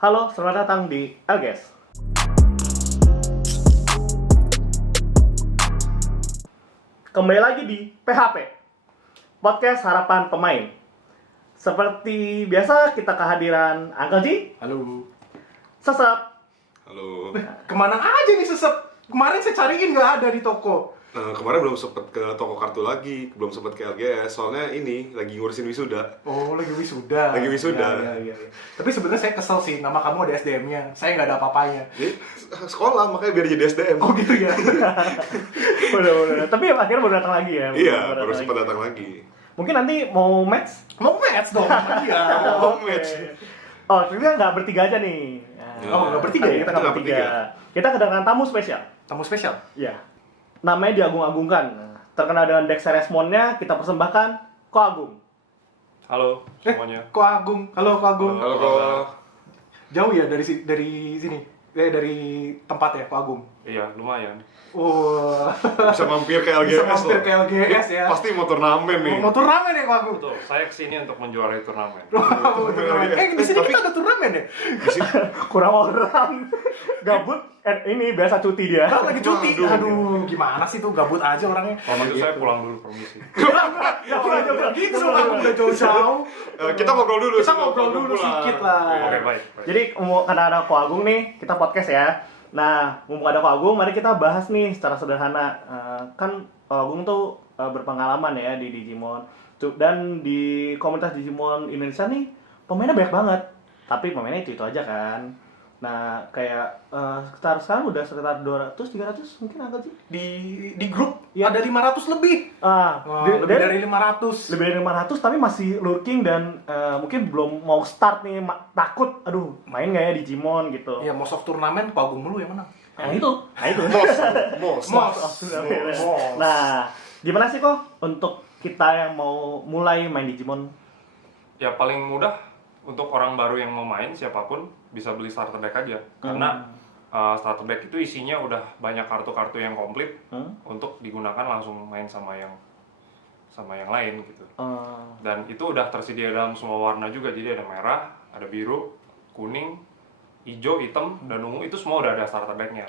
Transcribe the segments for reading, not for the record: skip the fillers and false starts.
Halo, selamat datang di LGS. Kembali lagi di PHP, Podcast Harapan Pemain. Seperti biasa, kita kehadiran Uncle G, Halo. Sesep. Halo. Kemana aja nih Sesep? Kemarin saya cariin nggak ada di toko. Kemarin belum sempet ke toko kartu lagi, belum sempet ke LGS, soalnya ini lagi ngurusin wisuda. Oh, lagi wisuda. Lagi wisuda. Iya. Tapi sebenarnya saya kesel sih, nama kamu ada SDM-nya. Saya nggak ada apa-apanya. Jadi sekolah, makanya biar jadi SDM. Oh gitu ya? Udah. Tapi akhirnya baru datang lagi ya. Iya, baru sempat datang lagi. Mungkin nanti mau match? Mau match dong? Iya. Oh, match. Oh, kita nggak bertiga aja nih. Oh, nggak bertiga ya? Kita nggak bertiga. Kita kedatangan tamu spesial. Tamu spesial? Iya. Namanya diagung-agungkan. Terkenal dengan Dex Response-nya, kita persembahkan Ko Agung. Halo semuanya. Ko Agung. Halo Ko Agung. Halo, kok. Jauh ya dari sini? Dari tempat ya Ko Agung? Iya, lumayan. Wah. Bisa mampir ke LGS. Bisa mampir ke LGS ya. Pasti mau turnamen nih. Mau turnamen ya Ko Agung? Betul, saya kesini untuk menjuarai turnamen. Di sini kita ada turnamen ya? Kurang orang. Gabut, ini biasa cuti dia. Lagi cuti. Aduh. Aduh, gimana sih tuh gabut aja orangnya. Kalau gitu saya pulang dulu, permisi. Ya udah gitu dong, aku udah jauh-jauh. Kita ngobrol dulu. Kita sebelum ngobrol dulu pulang. sedikit lah. Oke, baik. Jadi, karena ada Ko Agung nih, kita podcast ya. Nah, mumpung ada Ko Agung, mari kita bahas nih secara sederhana. Kan Ko Agung tuh berpengalaman ya di Digimon. Dan di komunitas Digimon Indonesia nih, pemainnya banyak banget. Tapi pemainnya itu aja kan. Nah, kayak sekarang udah sekitar 200-300 mungkin angka sih. Di grup Ya. ada 500 lebih. Lebih dari 500. Lebih dari 500 tapi masih lurking dan mungkin belum mau start nih, takut aduh main nggak ya Digimon gitu. Ya, most of turnamen Ko Agung dulu yang menang. Itu Mos. Nah, gimana sih kok untuk kita yang mau mulai main Digimon? Ya paling mudah untuk orang baru yang mau main siapapun bisa beli starter deck aja. Karena starter deck itu isinya udah banyak kartu-kartu yang komplit untuk digunakan langsung main sama yang lain gitu. Dan itu udah tersedia dalam semua warna juga. Jadi ada merah, ada biru, kuning, hijau, hitam, dan ungu, itu semua udah ada starter decknya.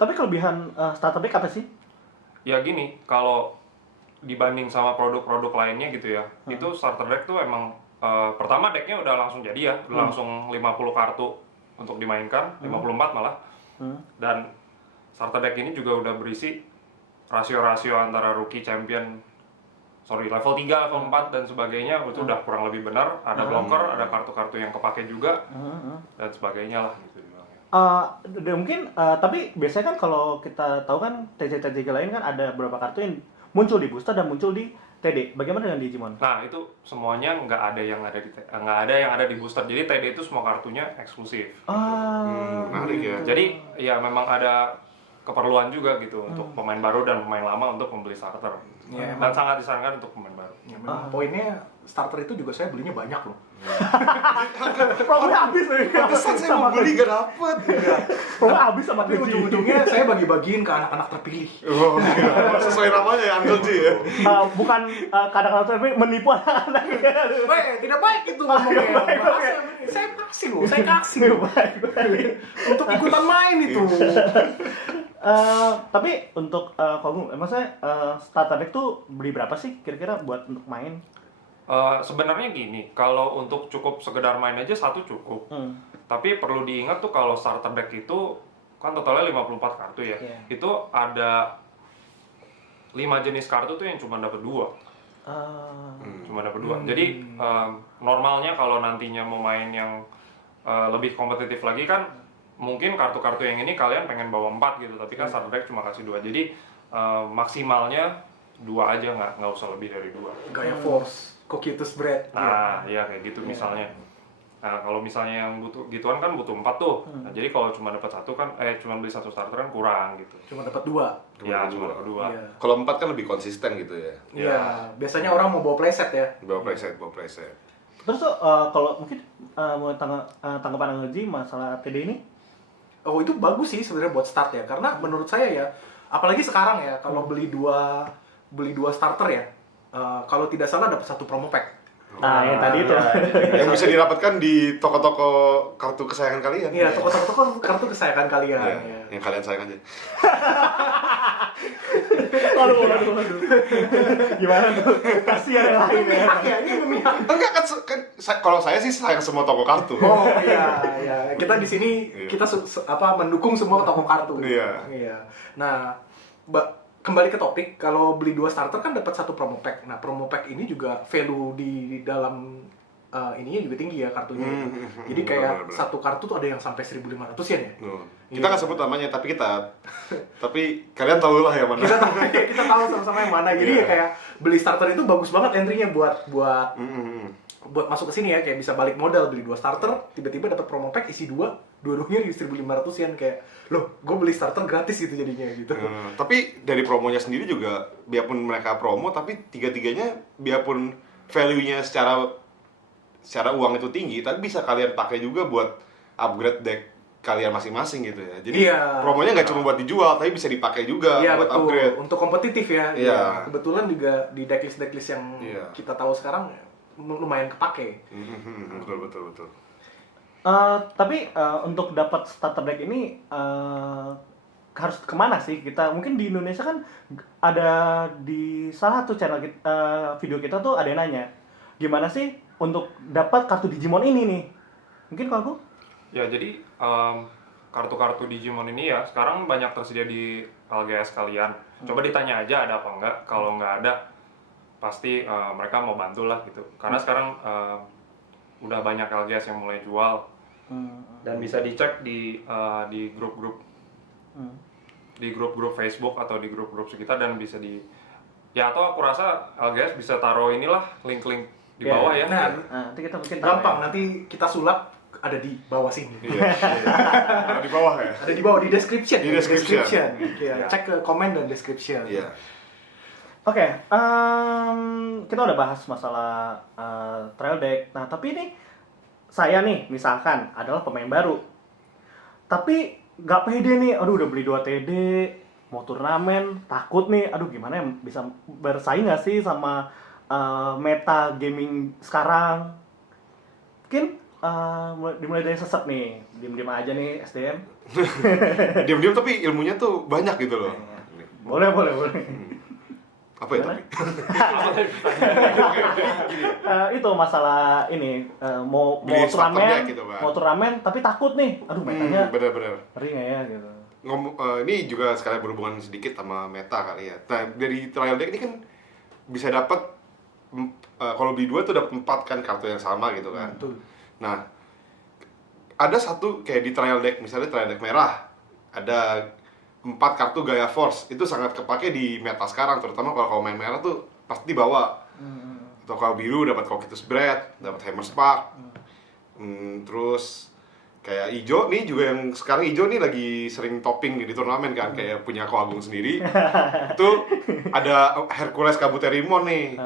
Tapi kelebihan starter deck apa sih? Ya gini, kalau dibanding sama produk-produk lainnya gitu ya, itu starter deck tuh emang pertama decknya udah langsung jadi ya, udah langsung 50 kartu untuk dimainkan, 54 malah. Dan starter deck ini juga udah berisi rasio-rasio antara rookie, champion, level 3, level 4 dan sebagainya, itu udah kurang lebih benar. Ada blocker, ada kartu-kartu yang kepake juga, dan sebagainya lah gitu dibilangnya. Mungkin tapi biasanya kan kalau kita tahu kan TCG lain kan ada beberapa kartu yang muncul di booster dan muncul di TD. Bagaimana dengan Digimon? Nah itu semuanya nggak ada yang ada di booster. Jadi TD itu semua kartunya eksklusif. Menarik ya. Jadi ya memang ada keperluan juga gitu untuk pemain baru dan pemain lama untuk membeli starter. Ya, Dan sangat disarankan untuk pemain baru. Ya, memang poinnya starter itu juga saya belinya banyak loh. Promonya habis nih. Pantesan saya mau beli gak dapet. Promonya habis sama Tapi ujung-ujungnya saya bagi-bagiin ke anak-anak terpilih. Oh, sesuai namanya ya, Uncle G ya. Bukan kadang-kadang tapi menipu anak-anak. Baik, tidak baik itu ngomongnya. Saya kasih loh. Baik. Untuk ikutan main itu. Tapi untuk Kogung, emang saya starter deck tuh beli berapa sih kira-kira buat untuk main? Sebenarnya gini, kalau untuk cukup sekedar main aja satu cukup. Tapi perlu diingat tuh kalau starter deck itu kan totalnya 54 kartu ya. Yeah. Itu ada 5 jenis kartu tuh yang cuma dapat 2. Cuma dapat 2. Jadi normalnya kalau nantinya mau main yang lebih kompetitif lagi kan mungkin kartu-kartu yang ini kalian pengen bawa 4 gitu, tapi kan starter deck cuma kasih 2. Jadi maksimalnya 2 aja, nggak usah lebih dari 2. Gaya Force, Cocytus Bread. Nah, iya kayak gitu misalnya. Nah, kalau misalnya yang butuh gituan kan butuh 4 tuh. Nah, jadi kalau cuma dapat satu kan cuma beli satu starter kan kurang gitu. Cuma dapat 2. Ya, cuma dapat 2. Iya. Kalau 4 kan lebih konsisten gitu ya. Iya, biasanya orang mau bawa playset ya. Bawa preset. Terus tuh kalau mungkin mau tanggapan Angel masalah TD ini? Oh, itu bagus sih sebenarnya buat start ya. Karena menurut saya ya, apalagi sekarang ya, kalau beli dua starter ya, kalau tidak salah dapat satu promo pack. Nah, yang tadi itu. Yang bisa didapatkan di toko-toko kartu kesayangan kalian. Iya, toko-toko kartu kesayangan kalian. Iya, Ya. yang kalian sayang aja. Waduh. Gimana tuh? Kasihan yang lain ya. Ya, ini memihak. Enggak kan, kalau saya sih sayang semua toko kartu. Oh iya. Kita di sini Iya. kita mendukung semua toko kartu. Iya. Nah, kembali ke topik, kalau beli 2 starter kan dapat 1 promo pack. Nah, promo pack ini juga value di dalam ininya juga tinggi ya kartunya. Jadi kayak benar. satu kartu tuh ada yang sampai 1.500 yen ya. Kita nggak sebut namanya, tapi kalian tahu lah yang mana. Kita tahu sama-sama yang mana. Jadi ya kayak beli starter itu bagus banget entry-nya buat masuk ke sini ya, kayak bisa balik modal beli 2 starter, tiba-tiba dapat promo pack isi 2, dua-duanya di 1.500 yen, kayak loh, gue beli starter gratis gitu jadinya gitu. Tapi dari promonya sendiri juga, biarpun mereka promo, tapi tiga-tiganya biarpun value-nya secara uang itu tinggi, tapi bisa kalian pakai juga buat upgrade deck kalian masing-masing gitu ya. Jadi promonya nggak cuma buat dijual, tapi bisa dipakai juga Iya, buat betul. upgrade. Untuk kompetitif ya. Iya. Kebetulan juga di decklist yang kita tahu sekarang lumayan kepake. Betul. Tapi untuk dapat starter deck ini harus kemana sih kita? Mungkin di Indonesia kan ada di salah satu channel video kita tuh ada yang nanya, gimana sih untuk dapat kartu Digimon ini nih? Mungkin kalau aku? Ya, jadi kartu-kartu Digimon ini ya sekarang banyak tersedia di LGS kalian. Coba ditanya aja ada apa enggak. Kalau nggak ada, pasti mereka mau bantu lah gitu. Karena sekarang udah banyak LGS yang mulai jual. Dan bisa dicek di grup-grup di grup-grup Facebook atau di grup-grup sekitar, dan bisa atau aku rasa LGS bisa taruh inilah link-link di bawah ya. Nah, Nanti kita mungkin gampang, nanti kita sulap ada di bawah sini. Iya. Di bawah ya. Ada di bawah di description. Di description. Iya, cek ke komen dan description. Iya. Oke, kita udah bahas masalah trial deck. Nah, tapi ini saya nih, misalkan adalah pemain baru, tapi nggak pede nih, aduh udah beli 2 TD, mau turnamen, takut nih, aduh gimana ya, bisa bersaing nggak sih sama meta gaming sekarang? Mungkin dimulai dari Sesek nih, diem-diem aja nih SDM. Diam-diam tapi ilmunya tuh banyak gitu loh. Boleh. Apa ya tapi? Itu masalah ini mau Beli starter turnamen, deck gitu, Bang. mau turnamen tapi takut nih, aduh metanya Bener-bener. ngeri nggak ya gitu. Ini juga sekalian berhubungan sedikit sama meta kali ya. Nah, dari trial deck ini kan bisa dapat kalau beli 2 tuh dapat 4 kan kartu yang sama gitu kan. Betul. Nah, ada satu kayak di trial deck, misalnya trial deck merah, ada 4 kartu Gaia Force. Itu sangat kepake di meta sekarang, terutama kalau main merah tuh pasti dibawa. Atau kalau biru dapat Cocytus Bread, dapat Hammer Spark. Terus kayak hijau nih juga, yang sekarang hijau nih lagi sering topping di turnamen kan, kayak punya Ko Agung sendiri. Itu ada Hercules Kabuterimon nih.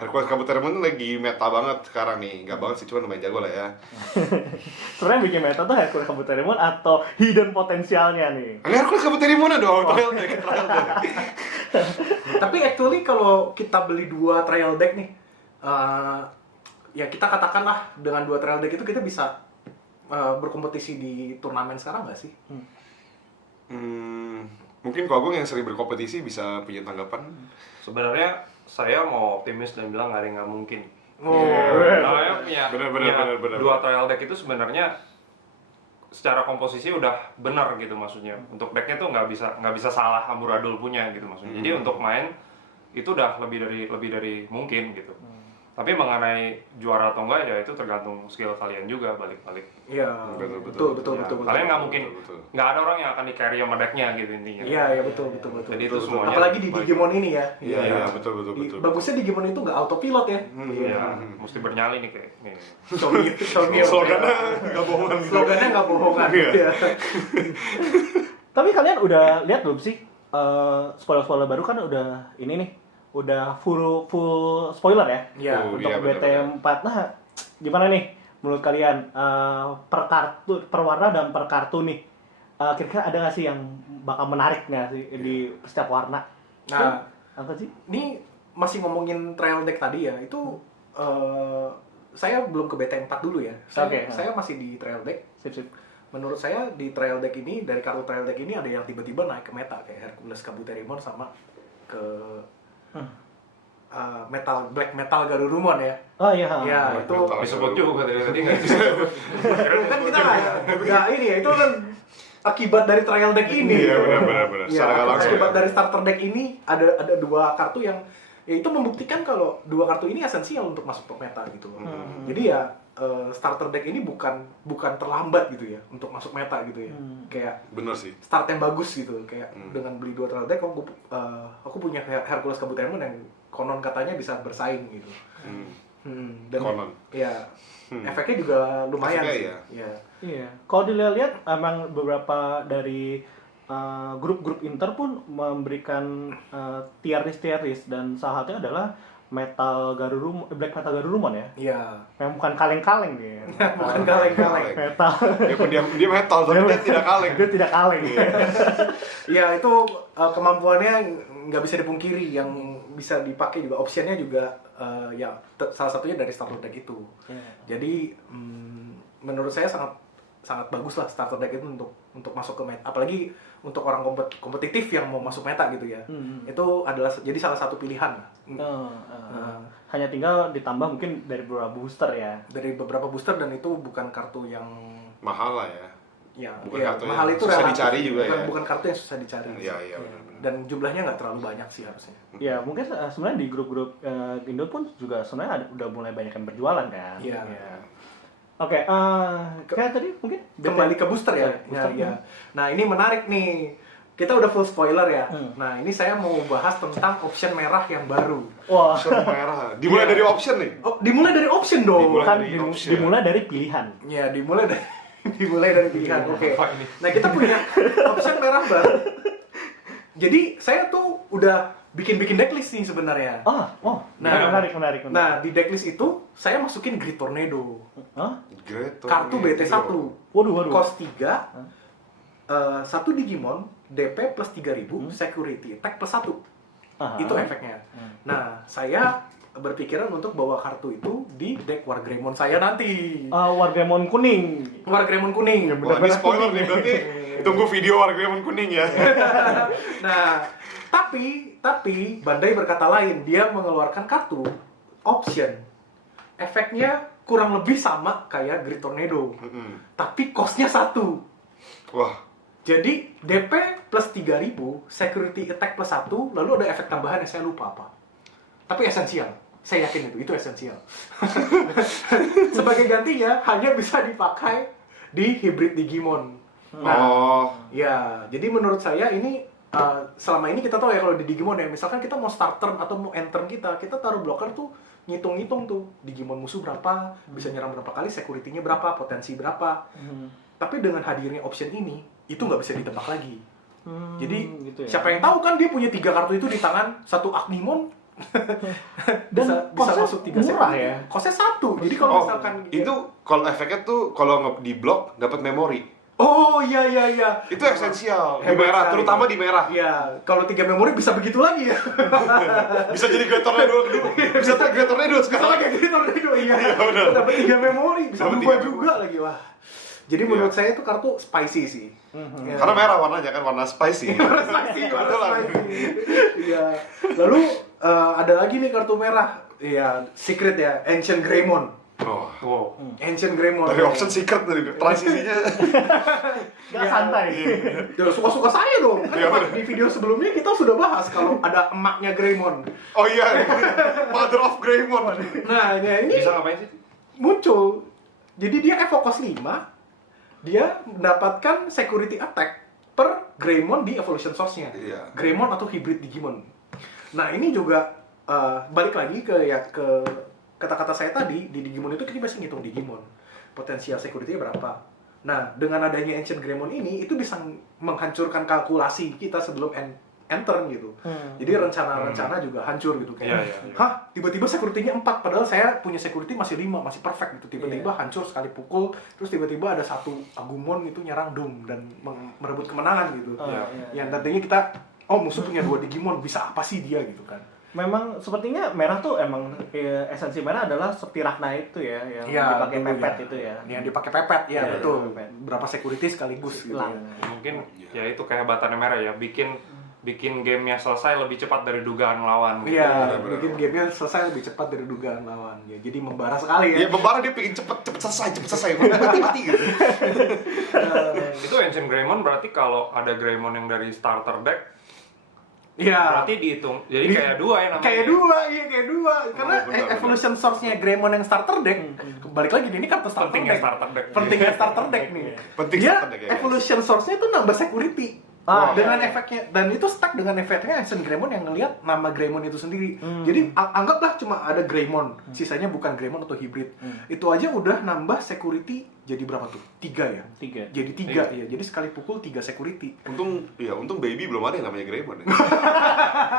Hercules Kabuterimon lagi meta banget sekarang nih. Nggak banget sih, cuma lumayan jago lah ya. Sebenarnya bikin meta tuh Hercules Kabuterimon atau hidden potensialnya nih. Hercules Kabuterimon dong, trial deck. Tapi actually kalau kita beli 2 trial deck nih, ya kita katakanlah dengan 2 trial deck itu kita bisa berkompetisi di turnamen sekarang nggak sih? Mungkin Ko Agung yang sering berkompetisi bisa punya tanggapan. Sebenarnya saya mau optimis dan bilang nggak ada yang nggak mungkin. Namanya punya Bener. 2 trial deck itu sebenarnya secara komposisi udah benar gitu maksudnya. Untuk decknya tuh nggak bisa salah amburadul punya gitu maksudnya. Jadi untuk main itu udah lebih dari mungkin gitu. Tapi mengenai juara atau enggak ya itu tergantung skill kalian juga balik-balik. Iya, Betul. Kalian nggak mungkin Betul. nggak ada orang yang akan di-carry sama decknya gitu intinya. Iya, betul. Jadi itu semuanya Apalagi di Digimon ini ya. Iya, betul. Bagusnya Digimon itu nggak autopilot ya. Iya, mesti bernyali nih kayak nih. Slogannya nggak bohongan. Slogannya nggak bohongan. Iya. Tapi kalian udah lihat belum sih spoiler baru kan udah ini nih, udah full spoiler ya? Iya. Untuk Iya, BT4. Nah, gimana nih menurut kalian per kartu, per warna dan per kartu nih? Kira-kira ada nggak sih yang bakal menarik nggak sih di setiap warna? Nah, apa sih? ini masih ngomongin trial deck tadi ya. Itu saya belum ke BT4 dulu ya. Saya masih di trial deck. Sip. Menurut saya di trial deck ini, dari kartu trial deck ini ada yang tiba-tiba naik ke meta kayak Hercules Kabuterimon sama ke black metal Garurumon ya. Oh iya. Ya itu Disebut juga tadi nggak disebut. kan kita nggak ini ya, itu kan akibat dari trial deck ini. Iya benar. Ya, Secara nggak langsung. akibat Ya. dari starter deck ini ada dua kartu yang ya itu membuktikan kalau dua kartu ini esensial untuk masuk ke meta gitu. Jadi ya starter deck ini bukan terlambat gitu ya untuk masuk meta gitu ya. Kayak Bener sih. start yang bagus gitu. Kayak dengan beli dua trial deck aku punya Hercules Kabuterimon yang konon katanya bisa bersaing gitu. Dan Konon. ya efeknya juga lumayan Efeknya sih. ya. Ya. Iya. Kalau dilihat emang beberapa dari grup-grup Inter pun memberikan tier list dan salah satunya adalah Black Metal Garurumon ya. Iya. Yang bukan kaleng-kaleng dia. Bukan kaleng-kaleng. Metal. Dia metal, tapi dia tidak kaleng. Dia tidak kaleng. Ya itu kemampuannya nggak bisa dipungkiri, yang bisa dipakai juga optionnya juga ya salah satunya dari starter deck itu. Jadi menurut saya sangat bagus lah starter deck itu untuk masuk ke meta, apalagi untuk orang kompetitif yang mau masuk meta gitu ya. Itu adalah jadi salah satu pilihan lah. Hanya tinggal ditambah mungkin dari beberapa booster ya. Dari beberapa booster, dan itu bukan kartu yang Mahal lah ya. ya, Bukan ya kartu mahal yang itu susah relatif. dicari juga ya. Bukan kartu yang susah dicari. Iya benar. Dan jumlahnya nggak terlalu banyak sih harusnya. Ya mungkin sebenarnya di grup-grup Indo pun juga sebenarnya udah mulai banyak yang berjualan kan. Iya. Oke, kayak tadi mungkin Kembali ke booster ya. Booster, Ya. Nah ini menarik nih. Kita udah full spoiler ya. Hmm. Nah ini saya mau bahas tentang option merah yang baru. Wah, Option merah. Dimulai dari option nih. Oh, dimulai dari option dong. Dimulai kan dari option. dimulai dari pilihan. Ya, dimulai dari pilihan. Oke. Nah, kita punya option merah baru. Jadi, saya tuh udah bikin decklist nih sebenarnya. Menarik. Nah, di decklist itu saya masukin Grid Tornado. Hah? Great. Kartu BT1. Waduh. Cost 3. Satu Digimon, DP plus 3.000, security attack plus 1. Itu efeknya. Nah, saya berpikiran untuk bawa kartu itu di deck Wargreymon saya nanti. Wargreymon kuning. Wargreymon kuning. Wah, ini spoiler nih berarti. Tunggu video Wargreymon kuning ya. Nah, tapi Bandai berkata lain, dia mengeluarkan kartu option. Efeknya kurang lebih sama kayak Grid Tornado. Tapi cost-nya 1. Wah. Jadi DP plus 3.000, security attack plus 1, lalu ada efek tambahan yang saya lupa apa. Tapi esensial. Saya yakin itu esensial. Sebagai gantinya hanya bisa dipakai di hybrid Digimon. Ya, jadi menurut saya ini selama ini kita tahu ya kalau di Digimon ya, misalkan kita mau start turn atau mau end turn kita taruh blocker tuh ngitung-ngitung tuh Digimon musuh berapa, bisa nyerang berapa kali, security-nya berapa, potensi berapa. Tapi dengan hadirnya option ini, itu nggak bisa ditebak lagi. Jadi gitu ya. siapa yang tahu kan dia punya 3 kartu itu di tangan, satu Agnimon Dan bisa cost-nya masuk 3 murah security. ya. Kosnya 1. Jadi kalau misalkan itu kalau efeknya tuh kalau di blok dapat memori. Oh iya. Itu esensial. Di Hebat merah, sekali. terutama di merah. Iya, kalau 3 memori bisa begitu lagi ya. Bisa jadi Great Tornado kedua. Bisa jadi Great Tornado sekarang. Kayak gitu Tornado iya. benar. Dapat 3 memori, bisa Dapat berubah 3 juga lagi wah. Jadi menurut saya itu kartu spicy sih. Ya. Karena merah warnanya kan warna spicy. Warna spicy. Kebetulan. Iya. Lalu ada lagi nih kartu merah. Iya, secret ya, Ancient Greymon. Oh. Ancient Greymon. Dari option secret dari transisinya. Gak santai. Ya, suka-suka saya dong. Kan Iya, bener. di video sebelumnya kita sudah bahas kalau ada emaknya Greymon. Oh iya, Mother of Greymon. Nah, ya ini Bisa ngapain sih? muncul. Jadi dia Evokos 5, dia mendapatkan security attack per Greymon di evolution source-nya. Iya. Greymon atau hybrid Digimon. Nah, ini juga balik lagi ke kata-kata saya tadi, di Digimon itu kita bisa ngitung Digimon. Potensial security-nya berapa. Nah, dengan adanya Ancient Greymon ini, itu bisa menghancurkan kalkulasi kita sebelum enter gitu. Jadi rencana-rencana juga hancur gitu kayak. Iya. Hah, tiba-tiba security-nya 4 padahal saya punya security masih 5, masih perfect gitu. Tiba-tiba hancur sekali pukul, terus tiba-tiba ada satu Agumon itu nyerang Doom dan merebut kemenangan gitu. Yang tadinya kita musuh punya 2 Digimon, bisa apa sih dia gitu kan. Memang sepertinya merah tuh emang esensi merah adalah seperti Ragna itu ya, yang Iya, dipakai dulu pepet ya. itu ya. Yang dipakai pepet, ya Iya, betul. pepet. Berapa security sekaligus gitu Lang. ya. Mungkin ya itu kehebatannya merah ya, bikin gamenya selesai lebih cepat dari dugaan lawan. Iya, Benar-benar. bikin gamenya selesai lebih cepat dari dugaan lawan. Ya, jadi membara sekali Ya ya. membara dia pengen cepet selesai, mati gitu. Itu Ancient Greymon berarti kalau ada Greymon yang dari starter deck Iya. berarti dihitung. Jadi kayak dua ya namanya. Kayak dua, iya kayak dua. Karena benar. evolution source-nya Greymon yang starter deck, balik lagi ini kartu starter Pentingnya deck. starter deck. Pentingnya starter deck nih. Penting Dia starter deck ya, guys. evolution source-nya itu nambah security. Ah, dengan iya, iya. efeknya, dan itu stuck dengan efeknya Ancient Greymon yang ngelihat nama Greymon itu sendiri. Jadi anggaplah cuma ada Greymon, sisanya bukan Greymon atau hybrid. Itu aja udah nambah security jadi berapa tuh? 3 ya? 3. Jadi 3 ya. Jadi sekali pukul 3 security. Untung baby belum ada yang namanya Greymon ya.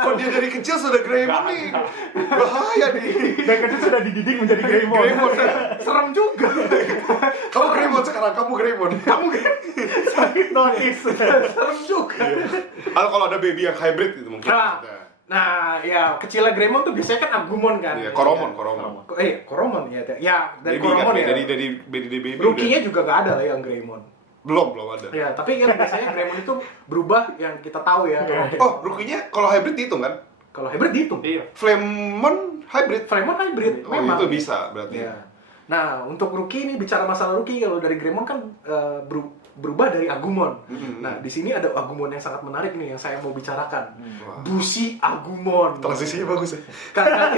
Kok dia dari kecil sudah Greymon nih? Bahaya nih. Dan kecil sudah dididik menjadi Greymon. Greymon ya. Serem juga. Kamu Greymon sekarang, kamu Greymon. Sakit notice. Serem juga. Atau kalau ada baby yang hybrid gitu mungkin. Nah, ya kecilnya Greymon tuh biasanya kan Agumon kan. Iya, Koromon. Koromon ya. Ya, dari Baby kan, Koromon ya. dari baby Rookie-nya juga gak ada lah yang Greymon. belum ada. Ya, tapi kan biasanya Greymon itu berubah yang kita tahu ya. Oh, rookie-nya kalau hybrid dihitung kan? Kalau hybrid dihitung. Iya. Flamemon hybrid. Fremont hybrid, Oh, memang. itu bisa berarti. Ya. Nah, untuk rookie ini bicara masalah rookie, kalau dari Greymon kan berubah dari Agumon. Nah, di sini ada Agumon yang sangat menarik nih yang saya mau bicarakan. Wah. Bushi Agumon. Transisinya bagus ya. Karena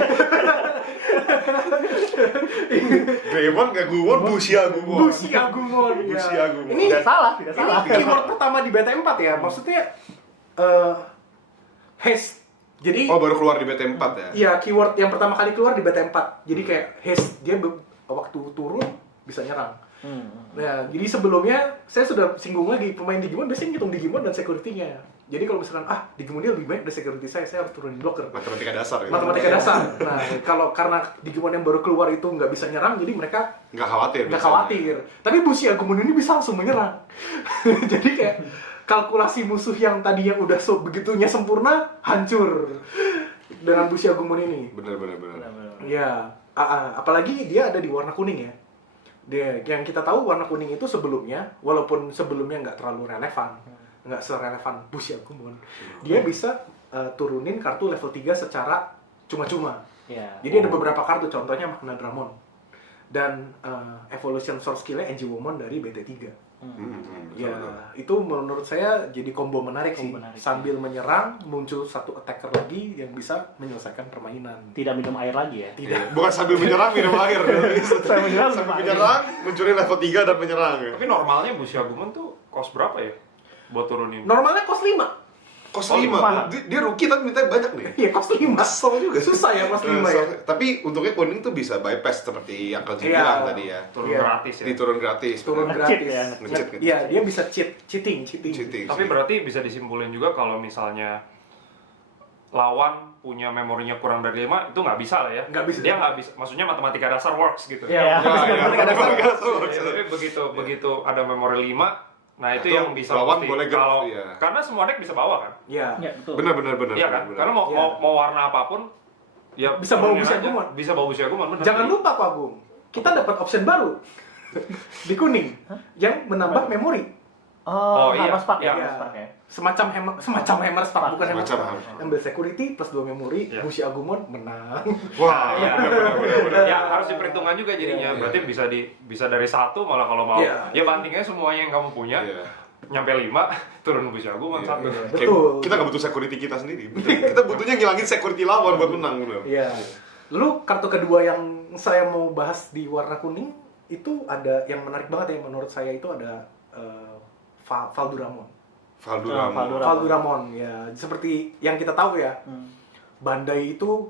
Greymon, Gagumon, Bushi Agumon. Bushi Agumon. Ya. Bushi Agumon. Ini Tidak salah, tidak ini salah. keyword pertama di beta 4 ya. Maksudnya haste. Jadi Oh, baru keluar di BT4 ya? iya, keyword yang pertama kali keluar di beta 4. Jadi kayak haste, dia waktu turun bisa nyerang. Nah, jadi sebelumnya saya sudah singgung lagi, pemain Digimon biasanya ngitung Digimon dan security-nya. Jadi kalau misalkan Digimon dia lebih baik dari security saya harus turunin blocker. Matematika dasar gitu. Matematika dasar. Nah, karena Digimon yang baru keluar itu nggak bisa nyerang, jadi mereka Nggak khawatir. nggak biasanya. khawatir. Tapi Bushi Agumon ini bisa langsung menyerang. Jadi kayak kalkulasi musuh yang tadinya udah begitunya sempurna hancur dengan Bushi Agumon ini. Bener. Ya, apalagi dia ada di warna kuning ya. Dia yang kita tahu warna kuning itu sebelumnya, walaupun sebelumnya nggak terlalu relevan, nggak serelevan Bushi Agumon, dia bisa turunin kartu level 3 secara cuma-cuma. Ya. Jadi ada beberapa kartu, contohnya Magna Dramon dan Evolution Source skill-nya Enjimon dari BT3. Ya, itu menurut saya jadi combo menarik sih. Combo menarik, Sambil menyerang, muncul satu attacker lagi yang bisa menyelesaikan permainan. Tidak minum air lagi ya. Tidak. Bukan sambil menyerang minum air. Saya menyerang Sambil minum air. menyerang, munculin level 3 dan menyerang. Tapi normalnya Bushi Agumon tuh cost berapa ya buat turunin? Normalnya cost 5. Kos Oh, 5. mahal. Dia rookie tapi minta banyak nih. Iya, cost 5. Kesel juga. Susah ya cost 5 ya. Tapi untungnya kuning tuh bisa bypass seperti yang Koji Iya. bilang tadi ya. Turun Iya. gratis ya. Diturun gratis. Turun Nge-cheat gratis. ya, nge-cheat. Iya, dia bisa cheating. Cheating. Tapi berarti bisa disimpulin juga kalau misalnya lawan punya memorinya kurang dari 5 itu nggak bisa lah ya. Nggak bisa. Dia nggak bisa. Maksudnya matematika dasar works gitu. Iya. Matematika dasar. Ya, tapi begitu ada memori 5, nah itu Atau yang bisa lawan mesti- boleh gerak, kalau iya. karena semua deck bisa bawa kan. Iya. Ya, betul. Bener. Iya kan? Karena mau, Iya. mau warna apapun ya Bisa bawa turunin Bushi aja. Agumon. Bisa bawa Bushi Agumon. bener. Jangan lupa Pak Agung, kita dapat option baru di kuning yang menambah memori. Oh, iya. Hammer Spark ya. Iya. Hammer Spark ya. Semacam hammer spark, bukan hammer Semacam spark. hammer spark. Ambil security plus 2 memori, Iya. Bushi Agumon menang. Wah, Iya. bener. Ya harus diperhitungkan juga jadinya. Iya. Berarti bisa dari 1 malah kalau mau. Iya. Ya bandingnya semuanya yang kamu punya. Iya. Nyampe 5 turun Bushi Agumon Iya. 1. Kayak Betul. Kita nggak butuh security kita sendiri. Kita butuhnya ngilangin security lawan buat menang bener. Iya. Lalu kartu kedua yang saya mau bahas di warna kuning itu ada yang menarik banget yang menurut saya itu ada Valduramon. Valduramon. Valduramon ya, seperti yang kita tahu ya. Bandai itu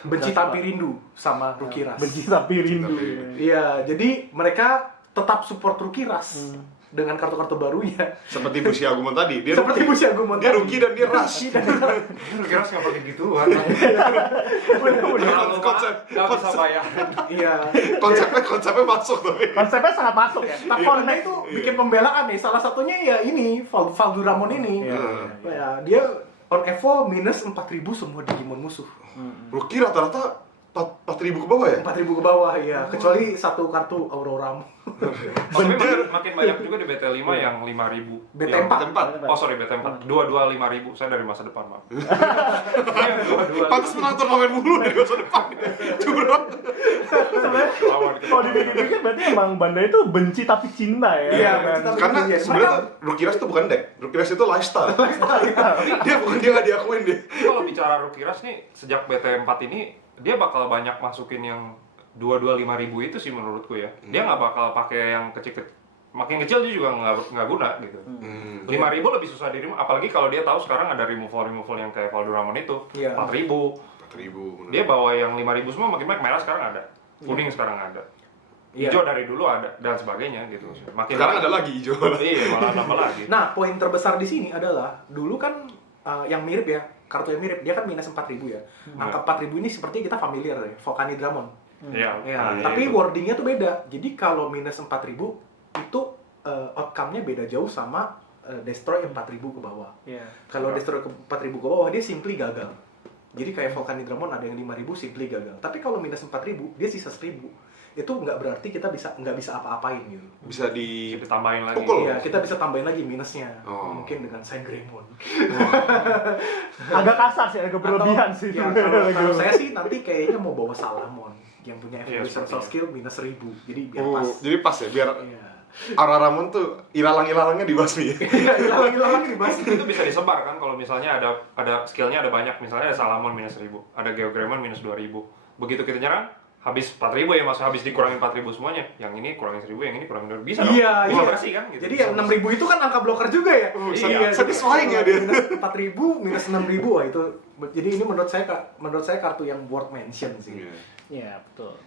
benci tapi rindu sama Rukiras. Benci tapi rindu. Iya, jadi mereka tetap support Rukiras dengan kartu-kartu barunya. Seperti Bushi Agumon tadi. Dia Seperti Bushi Agumon Dia tadi. rookie dan dia rush. Kira nggak pakai gituan. Konsep Nggak bisa bayar. Iya. konsepnya masuk tapi. Konsepnya sangat masuk ya. Tapi Honda itu bikin pembelaan nih. Salah satunya ya ini Valduramon ini. Iya. Ya, dia On Evo minus 4.000 semua Digimon musuh. Rookie rata-rata 4.000 ke bawah ya? 4.000 ke bawah ya, kecuali satu kartu Aurora. Tapi makin banyak juga di BT5 yang 5.000. BT4. Oh sorry, BT4. Dua 5.000. Saya dari masa depan, Pak. Pantes menang turnamen mulu dari masa depan. Curang. Lawan kita. Kalau dipikir-pikir berarti emang Bandai itu benci tapi cinta ya. Iya, kan? benci tapi- Karena Iya, sebenarnya Rookie Rush itu bukan deck. Rookie Rush itu lifestyle. dia nggak diakuin dia. Tapi kalau bicara Rookie Rush nih, sejak BT4 ini dia bakal banyak masukin yang 5.000 itu sih menurutku ya. Dia nggak bakal pakai yang kecil-kecil. Makin kecil dia juga nggak guna gitu. 5.000 lebih susah dirimu, apalagi kalau dia tahu sekarang ada removal yang kayak Valduramon itu. Iya. 4.000. 4.000. Dia bawa yang 5.000 semua, makin banyak. Merah sekarang ada, kuning sekarang ada, Iya. hijau dari dulu ada, dan sebagainya gitu. Makin Sekarang ada lagi hijau. Iya, malah nambah lagi. Nah, poin terbesar di sini adalah dulu kan yang mirip ya, kartu yang mirip, dia kan minus 4.000 ya. Angka 4.000 ini seperti kita familiar ya, Volcani Dramon. Iya. Ya, Iya, tapi itu. wordingnya tuh beda. Jadi kalau minus 4.000 itu outcome-nya beda jauh sama destroy 4.000 ke bawah. Iya. Kalau destroy ke 4.000 ke bawah dia simply gagal. Jadi kayak Volcani Dramon ada yang 5.000 simply gagal. Tapi kalau minus 4.000 dia sisa 1.000. Itu nggak berarti kita nggak bisa apa-apain gitu. Bisa di Ditambahin lagi. Pukul. Iya, kita bisa tambahin lagi minusnya. Oh. Mungkin dengan Sign Greymon. Agak kasar sih, agak berlebihan sih. Ya, kalau saya sih nanti kayaknya mau bawa Salamon yang punya Iya, evolution seperti skill minus 1.000. Jadi biar Oh, pas. jadi pas ya biar Iya. Aura Ramon tuh ilalang-ilalangnya dibasmi. Hilang-hilang dibahas. Itu bisa disebar kan kalau misalnya ada skillnya ada banyak, misalnya ada Salamon minus 1.000, ada Geogreymon minus 2.000. Begitu kita nyerang habis 4.000 ya, masuk habis dikurangin 4.000 semuanya. Yang ini kurangin 1.000, yang ini kurangin 2.000. Bisa dong. Iya, Bisa iya. bersih kan gitu. Jadi yang 6.000 itu kan angka blocker juga ya. Iya, satisfying ya dia. Minus 4.000 minus 6.000 wah itu. Jadi ini menurut saya kartu yang worth mention sih. Iya, betul.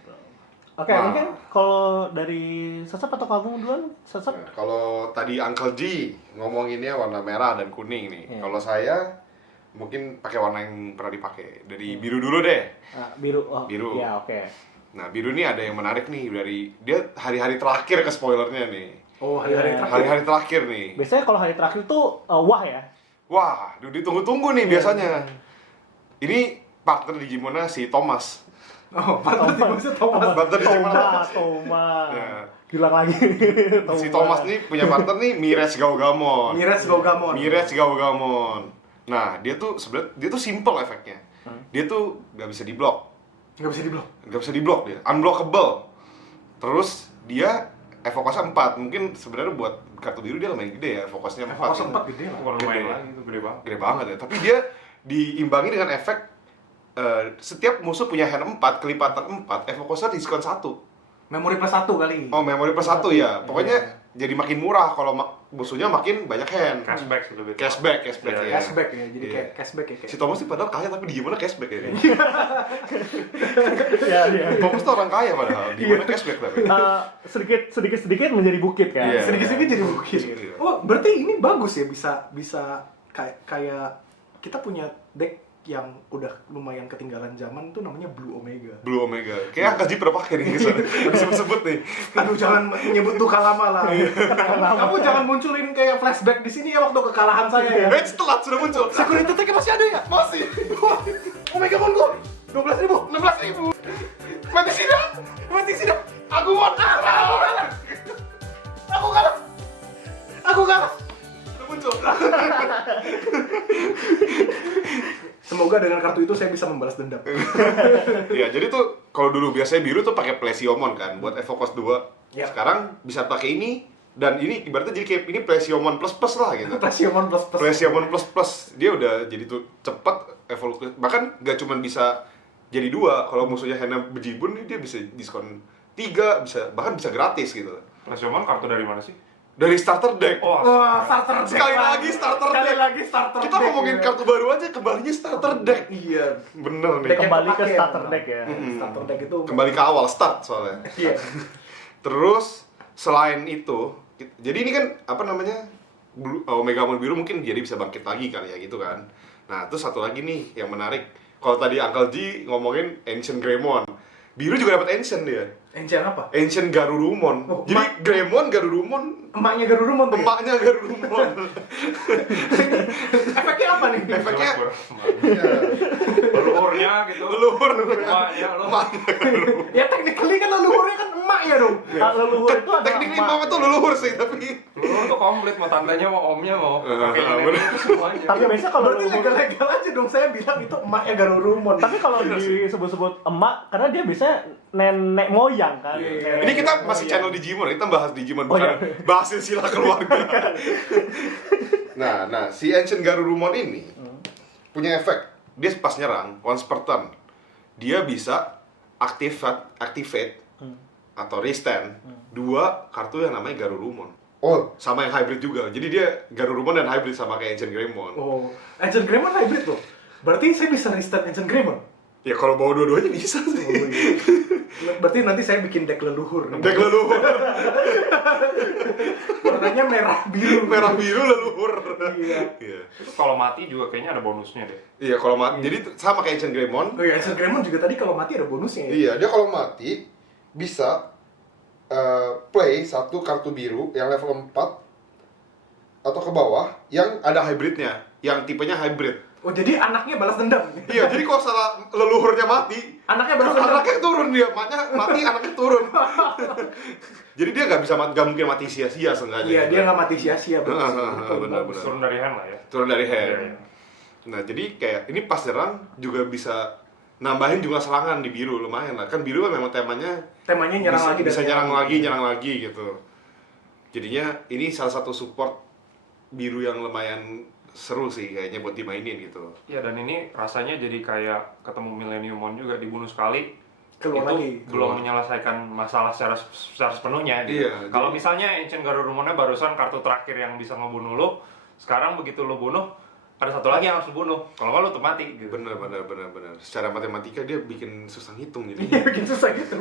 Oke, Wah. mungkin kalau dari Sesep atau Kagum duluan? Sesep? Nah, kalau tadi Uncle G ngomonginnya warna merah dan kuning nih. Iya. Kalau saya mungkin pakai warna yang pernah dipakai. Dari biru dulu deh. Biru. Oh, Biru. Iya, oke. Nah, biru nih ada yang menarik nih dari dia hari-hari terakhir ke spoilernya nih. Oh, hari-hari Iya. terakhir. Hari-hari terakhir nih. Biasanya kalau hari terakhir tuh wah ya. Wah, ditunggu-tunggu nih biasanya. Ini partner Digimonnya si Thomas. Oh, pantas maksudnya Thomas. Partner Digimon Thomas. Ya. Hilang lagi. Si Thomas nih punya partner nih Mires Gaugamon. Mires Gogamon. Mires Gaugamon. Nah, dia tuh sebenarnya dia tuh simple efeknya. Dia tuh nggak bisa diblok. Nggak bisa diblok. Nggak bisa diblok dia, unblockable. Terus dia evokasinya 4. Mungkin sebenarnya buat kartu biru dia lumayan gede ya, evokasinya 4. Fokus 4 gede lah. Bukan lumayan Gede. lagi, itu gede banget. Gede banget ya, tapi dia diimbangi dengan efek setiap musuh punya hand 4, kelipatan 4, evokasinya diskon 1. Memori plus 1 kali. Oh, memori plus 1 ya. Pokoknya jadi makin murah kalau musuhnya makin banyak hand. Cashback sih lebih. Cashback Iya, ya. Cashback ya. Jadi Iya. kayak cashback ya kayak. Si Thomas sih padahal kaya tapi di gimana cashback ya. Iya, iya. Thomas tuh orang kaya padahal. Di gimana cashback tapi. Sedikit menjadi bukit kan. Iya. Sedikit-sedikit jadi bukit. Iya. Oh, berarti ini bagus ya bisa kayak kita punya deck yang udah lumayan ketinggalan zaman tuh namanya Blue Omega. Blue Omega. Kayak Angka Ji pernah pakai nih kesan. Disebut-sebut nih. Aduh, jangan menyebut duka lama lah. Kamu jangan munculin kayak flashback di sini ya waktu kekalahan saya ya. Telat sudah muncul. Security tag masih ada ya? Masih. Wah, Omega Mon gua 12.000. 16.000. Mati sidang. Mati sidang. Aku mau kalah. Aku kalah. Aku kalah. Sudah muncul. Semoga dengan kartu itu saya bisa membalas dendam. Ya, jadi tuh kalau dulu biasanya biru tuh pakai Plesiomon kan buat Evokos 2. Ya. Sekarang bisa pakai ini dan ini ibaratnya jadi kayak ini Plesiomon plus plus lah gitu. Plesiomon plus plus. Plesiomon plus plus dia udah jadi tuh cepet evolusi, bahkan nggak cuma bisa jadi 2, kalau musuhnya handnya bejibun nih dia bisa diskon 3, bisa bahkan bisa gratis gitu. Plesiomon kartu dari mana sih? Dari starter deck. Oh, Wah, starter deck. Sekali lagi starter Sekali deck. lagi starter Kita deck, ngomongin ya. kartu baru aja kembalinya starter deck. Iya. Bener nih. Deck yang Kembali ke kepake, starter memang. deck ya. Starter deck itu. Kembali ke awal start soalnya. Iya. Terus selain itu, jadi ini kan apa namanya Omega Mon biru mungkin jadi bisa bangkit lagi kali ya gitu kan. Nah terus satu lagi nih yang menarik. Kalau tadi Uncle G ngomongin Ancient Greymon, biru juga dapat Ancient dia. Ancient apa? Ancient Garurumon. Oh, Jadi Greymon, Garurumon, Emaknya Garurumon tuh. emaknya Garurumon. Efeknya apa nih? Efeknya leluhurnya gitu. leluhur. Emaknya lo. Ya technically kan leluhurnya kan emaknya dong. Leluhur itu adalah Tekniknya emak. mama tuh leluhur sih, tapi Leluhur tuh komplit, mau tantenya, mau omnya, mau kakeknya, bener. itu semuanya. Tapi biasanya kalau Berarti leluhur, legal-legal aja dong saya bilang itu emaknya Garurumon. tapi kalau disebut-sebut emak, karena dia biasanya nenek moyang kan. Iya. ini kita masih channel Digimon, kita bahas Digimon Oh, bukan iya. bahas silsilah keluarga. nah, si Ancient Garurumon ini punya efek. Dia pas nyerang once per turn, dia bisa activate atau restand dua kartu yang namanya Garurumon. Oh, sama yang hybrid juga. Jadi dia Garurumon dan hybrid sama kayak Ancient Greymon. Oh, Ancient Greymon hybrid tuh. Berarti saya bisa restart Ancient Greymon. Ya kalau bawa dua-duanya bisa sih. Oh, iya. Berarti nanti saya bikin deck leluhur. Deck leluhur, Warnanya merah biru. merah biru leluhur. Iya. Iya. Itu kalau mati juga kayaknya ada bonusnya deh. Iya, kalau mati. Jadi sama kayak Ancient Greymon. Oh iya, Ancient Greymon juga tadi kalau mati ada bonusnya ya. Iya, dia kalau mati bisa play satu kartu biru yang level 4 atau ke bawah yang ada hybridnya, yang tipenya hybrid. Oh, jadi anaknya balas dendam. Iya, jadi kalau salah leluhurnya mati, Anaknya balas dendam. anaknya turun dia, mati anaknya turun. Jadi dia nggak bisa nggak mungkin mati sia-sia seenggaknya. Iya, dia nggak mati sia-sia. Benar. Turun dari hand lah ya. Turun dari hand. Iya, iya. Nah, jadi kayak ini pas nyerang juga bisa nambahin jumlah serangan di biru, lumayan lah. Kan biru kan memang temanya Temanya nyerang lagi dan bisa nyerang lagi gitu. Jadinya ini salah satu support biru yang lumayan seru sih kayaknya buat dimainin gitu. Iya, dan ini rasanya jadi kayak ketemu Millenniumon juga, dibunuh sekali. Keluar itu lagi. belum menyelesaikan masalah secara sepenuhnya gitu. Iya, Kalau jadi- misalnya Ancient Garurumonnya barusan kartu terakhir yang bisa ngebunuh lo, sekarang begitu lo bunuh, ada satu lagi yang harus dibunuh. Kalau nggak lo tuh mati gitu. Bener. Secara matematika dia bikin susah ngitung Iya, jadi. bikin susah gitu.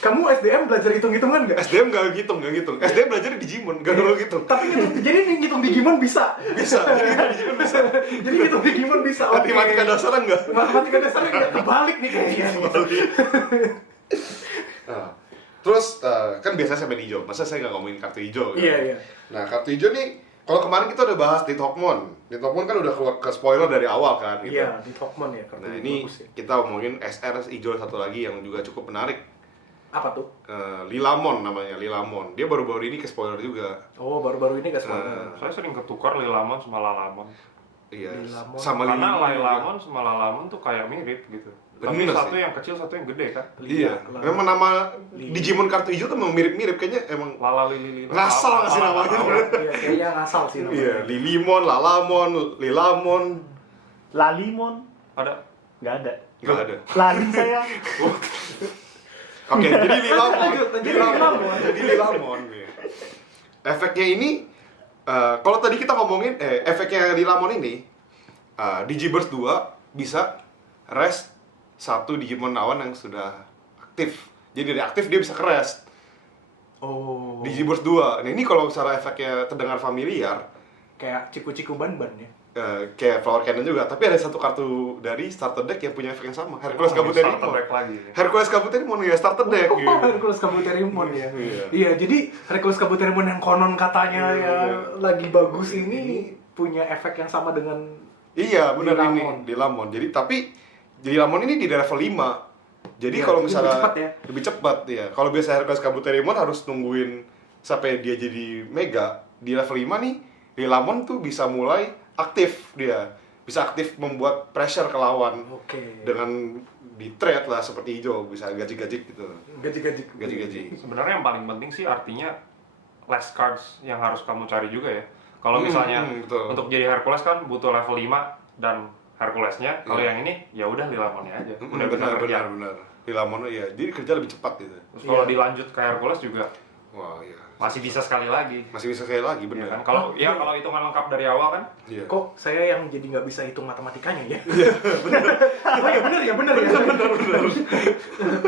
Kamu SDM belajar hitung-hitungan nggak? SDM nggak ngitung. SDM belajar di Digimon, nggak dulu ngitung. Tapi jadi ngitung Digimon bisa. Bisa, jadi Digimon bisa. Jadi ngitung Digimon bisa. Oke. Matematika dasarnya nggak? Matematika dasarnya nggak terbalik nih kayaknya. Nah, terus kan biasanya saya main hijau, masa saya nggak ngomongin kartu hijau? Kan? Iya. Nah, kartu hijau nih, kalau kemarin kita udah bahas di Tokmon. Di Tokmon kan udah keluar ke spoiler dari awal kan gitu. Iya, di Tokmon ya kartu Nah, ini bagus ya. kita ngomongin SR hijau satu lagi yang juga cukup menarik. Apa tuh? Lilamon namanya, Lilamon. Dia baru-baru ini ke spoiler juga. Oh, baru-baru ini gak spoiler. Saya sering ketukar Lilamon sama Lalamon. Iya, Lilamon. sama Karena Lilimon juga. Lilamon sama Lalamon tuh kayak mirip gitu. Tapi Bener satu sih. yang kecil, satu yang gede kan. Iya, memang nama Digimon kartu hijau tuh memang mirip-mirip, kayaknya emang Lala Lili. ngasal nggak sih namanya? Iya, kayaknya ngasal sih namanya. Iya, Lilimon, Lalamon, Lilamon, Lalimon Ada. nggak ada. nggak ada. Lali saya. Oke, jadi Lilamon. Lanjut, Lilamon. Jadi Lilamon. Ya. Efeknya ini, kalau tadi kita ngomongin, efeknya Lilamon ini, Digiburst 2 bisa rest satu Digimon lawan yang sudah aktif. Jadi dari aktif dia bisa ke rest. Oh. Digiburst 2. Nah ini kalau misalnya efeknya terdengar familiar, Kayak ciku-ciku ban-ban ya. kayak Flower Cannon juga, tapi ada satu kartu dari starter deck yang punya efek yang sama, Hercules Starter Kabuterimon. deck lagi. Hercules Kabuterimon ya starter deck gitu. Hercules Kabuterimon ya. Iya. Iya, jadi Hercules Kabuterimon yang konon katanya ya lagi bagus ini punya efek yang sama dengan Iya, benar Lilamon. ini Lilamon. Jadi tapi Lilamon ini di level 5. Jadi Iya, kalau jadi misalnya lebih cepat ya? lebih cepat ya. Kalau biasa Hercules Kabuterimon harus nungguin sampai dia jadi mega, di level 5 nih Lilamon tuh bisa mulai aktif dia. Bisa aktif membuat pressure ke lawan. Oke. Dengan di trade lah seperti hijau, bisa gajik-gajik gitu. Gaji-gaji. Gaji-gaji. Sebenarnya yang paling penting sih artinya last cards yang harus kamu cari juga ya. Kalau misalnya betul. untuk jadi Hercules kan butuh level 5 dan Herculesnya. Kalau Iya. yang ini ya udah Lilamonnya aja. Udah bisa benar kerja. benar. Lilamon ya, jadi kerja lebih cepat gitu. Terus kalau Iya. dilanjut ke Hercules juga Wah, iya. masih bisa sekali lagi. Masih bisa sekali lagi, Ya benar. kan? Kalau kalau hitungan lengkap dari awal kan, Iya. Kok saya yang jadi nggak bisa hitung matematikanya ya? Iya, benar. Oh ya benar ya, benar ya. Benar.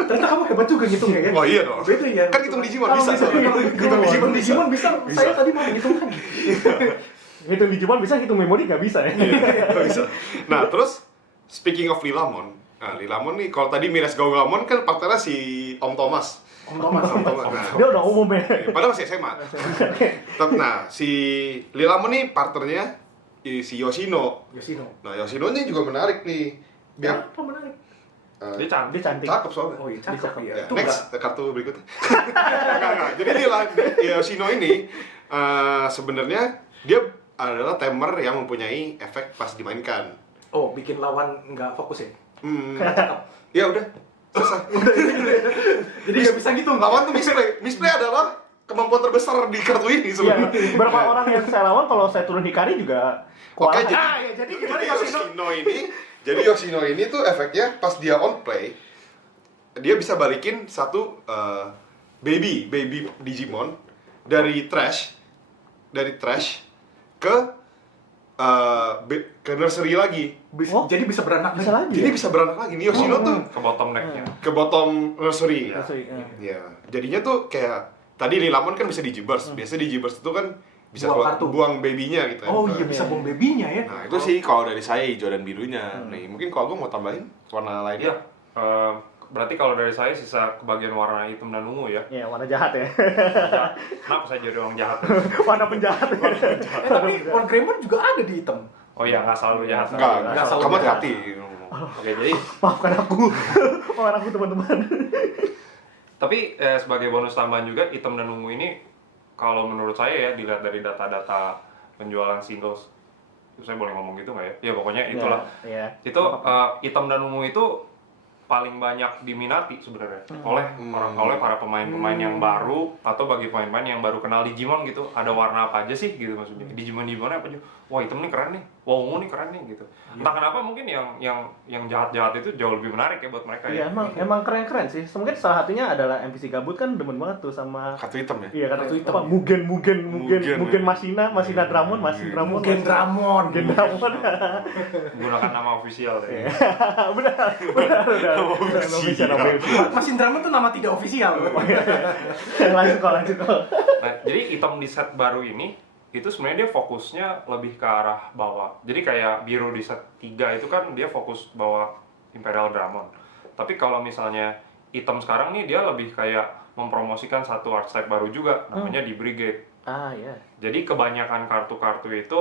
Ternyata kamu hebat juga ngitungnya ya. Oh, iya dong. Beda ya. Kan hitung Digimon Kalau bisa. misalnya kalau Hitung Digimon bisa. Digimon bisa. Saya tadi mau ngitung lagi. Hitung Digimon bisa, hitung memori nggak bisa ya. Nggak bisa. Nah, terus speaking of Lilamon, nah Lilamon nih kalau tadi Mires Gaugamon kan partnernya si Om Thomas. Om Thomas. Nah, Dia udah umum ya. padahal masih SMA. Nah, si Lilamon nih partnernya si Yoshino. Yoshino. Nah, Yoshino ini juga menarik nih. Biar Apa menarik? Dia cantik. Dia cantik. cakep soalnya. Oh iya, cakep ya. Ya, Itu next kartu berikutnya. Enggak. Jadi Yoshino ini sebenarnya dia adalah tamer yang mempunyai efek pas dimainkan. Oh, bikin lawan nggak fokus ya? Hmm, Cakep. ya udah selesai. Jadi nggak bisa gitu. Lawan tuh misplay. Misplay adalah kemampuan terbesar di kartu ini Iya, sebenarnya. beberapa orang yang saya lawan kalau saya turun Hikari juga Oke, kuat. Jadi gimana Yoshino? Yoshino ini tuh efeknya pas dia on play, dia bisa balikin satu baby Digimon dari trash ke nursery lagi. Oh. Jadi bisa beranak Bisa lagi. Jadi bisa beranak lagi nih Yoshino tuh Ke bottom decknya. ke bottom nursery. Iya. Ya, jadinya tuh kayak tadi Lilamon kan bisa Digiburst. Biasanya Digiburst itu kan bisa Buang kartu. buang babynya gitu. Oh kan. iya, bisa bom babynya ya. Nah, itu sih kalau dari saya hijau dan birunya. Nih, mungkin kalau gue mau tambahin warna lainnya. Iya. Berarti kalau dari saya sisa kebagian warna hitam dan ungu ya. Iya, warna jahat ya. Kenapa saya jadi orang jahat? Warna penjahat. Tapi Wargreymon juga ada di hitam. Oh iya, nggak selalu jahat. Enggak, selalu kamu jahat. hati-hati. Oke, jadi Maafkan aku. Maafkan aku teman-teman. tapi sebagai bonus tambahan juga hitam dan ungu ini kalau menurut saya ya dilihat dari data-data penjualan singles, saya boleh ngomong gitu nggak ya? Ya pokoknya itulah. Iya. Itu hitam dan ungu itu paling banyak diminati sebenarnya oleh para pemain-pemain yang baru atau bagi pemain-pemain yang baru kenal Digimon gitu. Ada warna apa aja sih gitu maksudnya. Digimon apa aja. Wah, hitam nih keren nih. Wah, ungu nih keren nih gitu. Entah kenapa mungkin yang jahat-jahat itu jauh lebih menarik ya buat mereka Iya, ya. emang keren-keren sih. Mungkin salah satunya adalah NPC Gabut kan demen banget tuh sama Kartu hitam ya? iya Kartu kartu hitam. apa Mugen Mugen, Masina Dramon, Mungkin Dramon. Mugen Dramon. Gunakan nama official ya. Benar. Mesin Dramon tuh nama tidak ofisial. Lanjut kok. Nah, jadi hitam di set baru ini itu sebenarnya dia fokusnya lebih ke arah bawah. Jadi kayak biru di set 3 itu kan dia fokus bawa Imperial Dramon. Tapi kalau misalnya hitam sekarang nih dia lebih kayak mempromosikan satu archetype baru juga namanya di Brigade. Ah, iya. Jadi kebanyakan kartu-kartu itu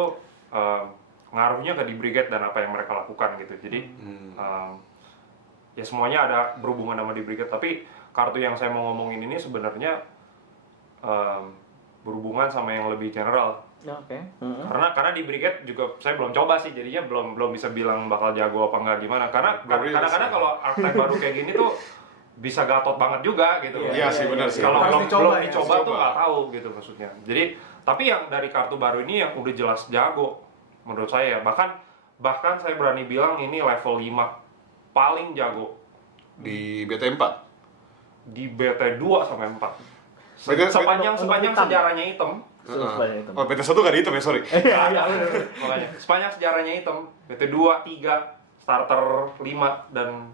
ngaruhnya ke di Brigade dan apa yang mereka lakukan gitu. Jadi ya semuanya ada berhubungan sama di Brigade. Tapi kartu yang saya mau ngomongin ini sebenarnya berhubungan sama yang lebih general. Oke. Karena di Brigade juga saya belum coba sih, jadinya belum bisa bilang bakal jago apa enggak gimana. Karena kadang-kadang kalau archetype baru kayak gini tuh bisa gatot banget juga gitu. Iya sih, benar sih. Kalau Harus belum dicoba ya, dicoba harus tuh dicoba. nggak tahu gitu maksudnya. Jadi tapi yang dari kartu baru ini yang udah jelas jago menurut saya. Bahkan saya berani bilang ini level 5 paling jago Di BT4. di BT 2 sampai 4. BT Sepanjang hitam. sejarahnya hitam. Sebanyak itu. Oh, BT1 gak ada hitam ya, sorry. Iya, Makanya sepanjang sejarahnya hitam, BT 2, 3, starter 5 dan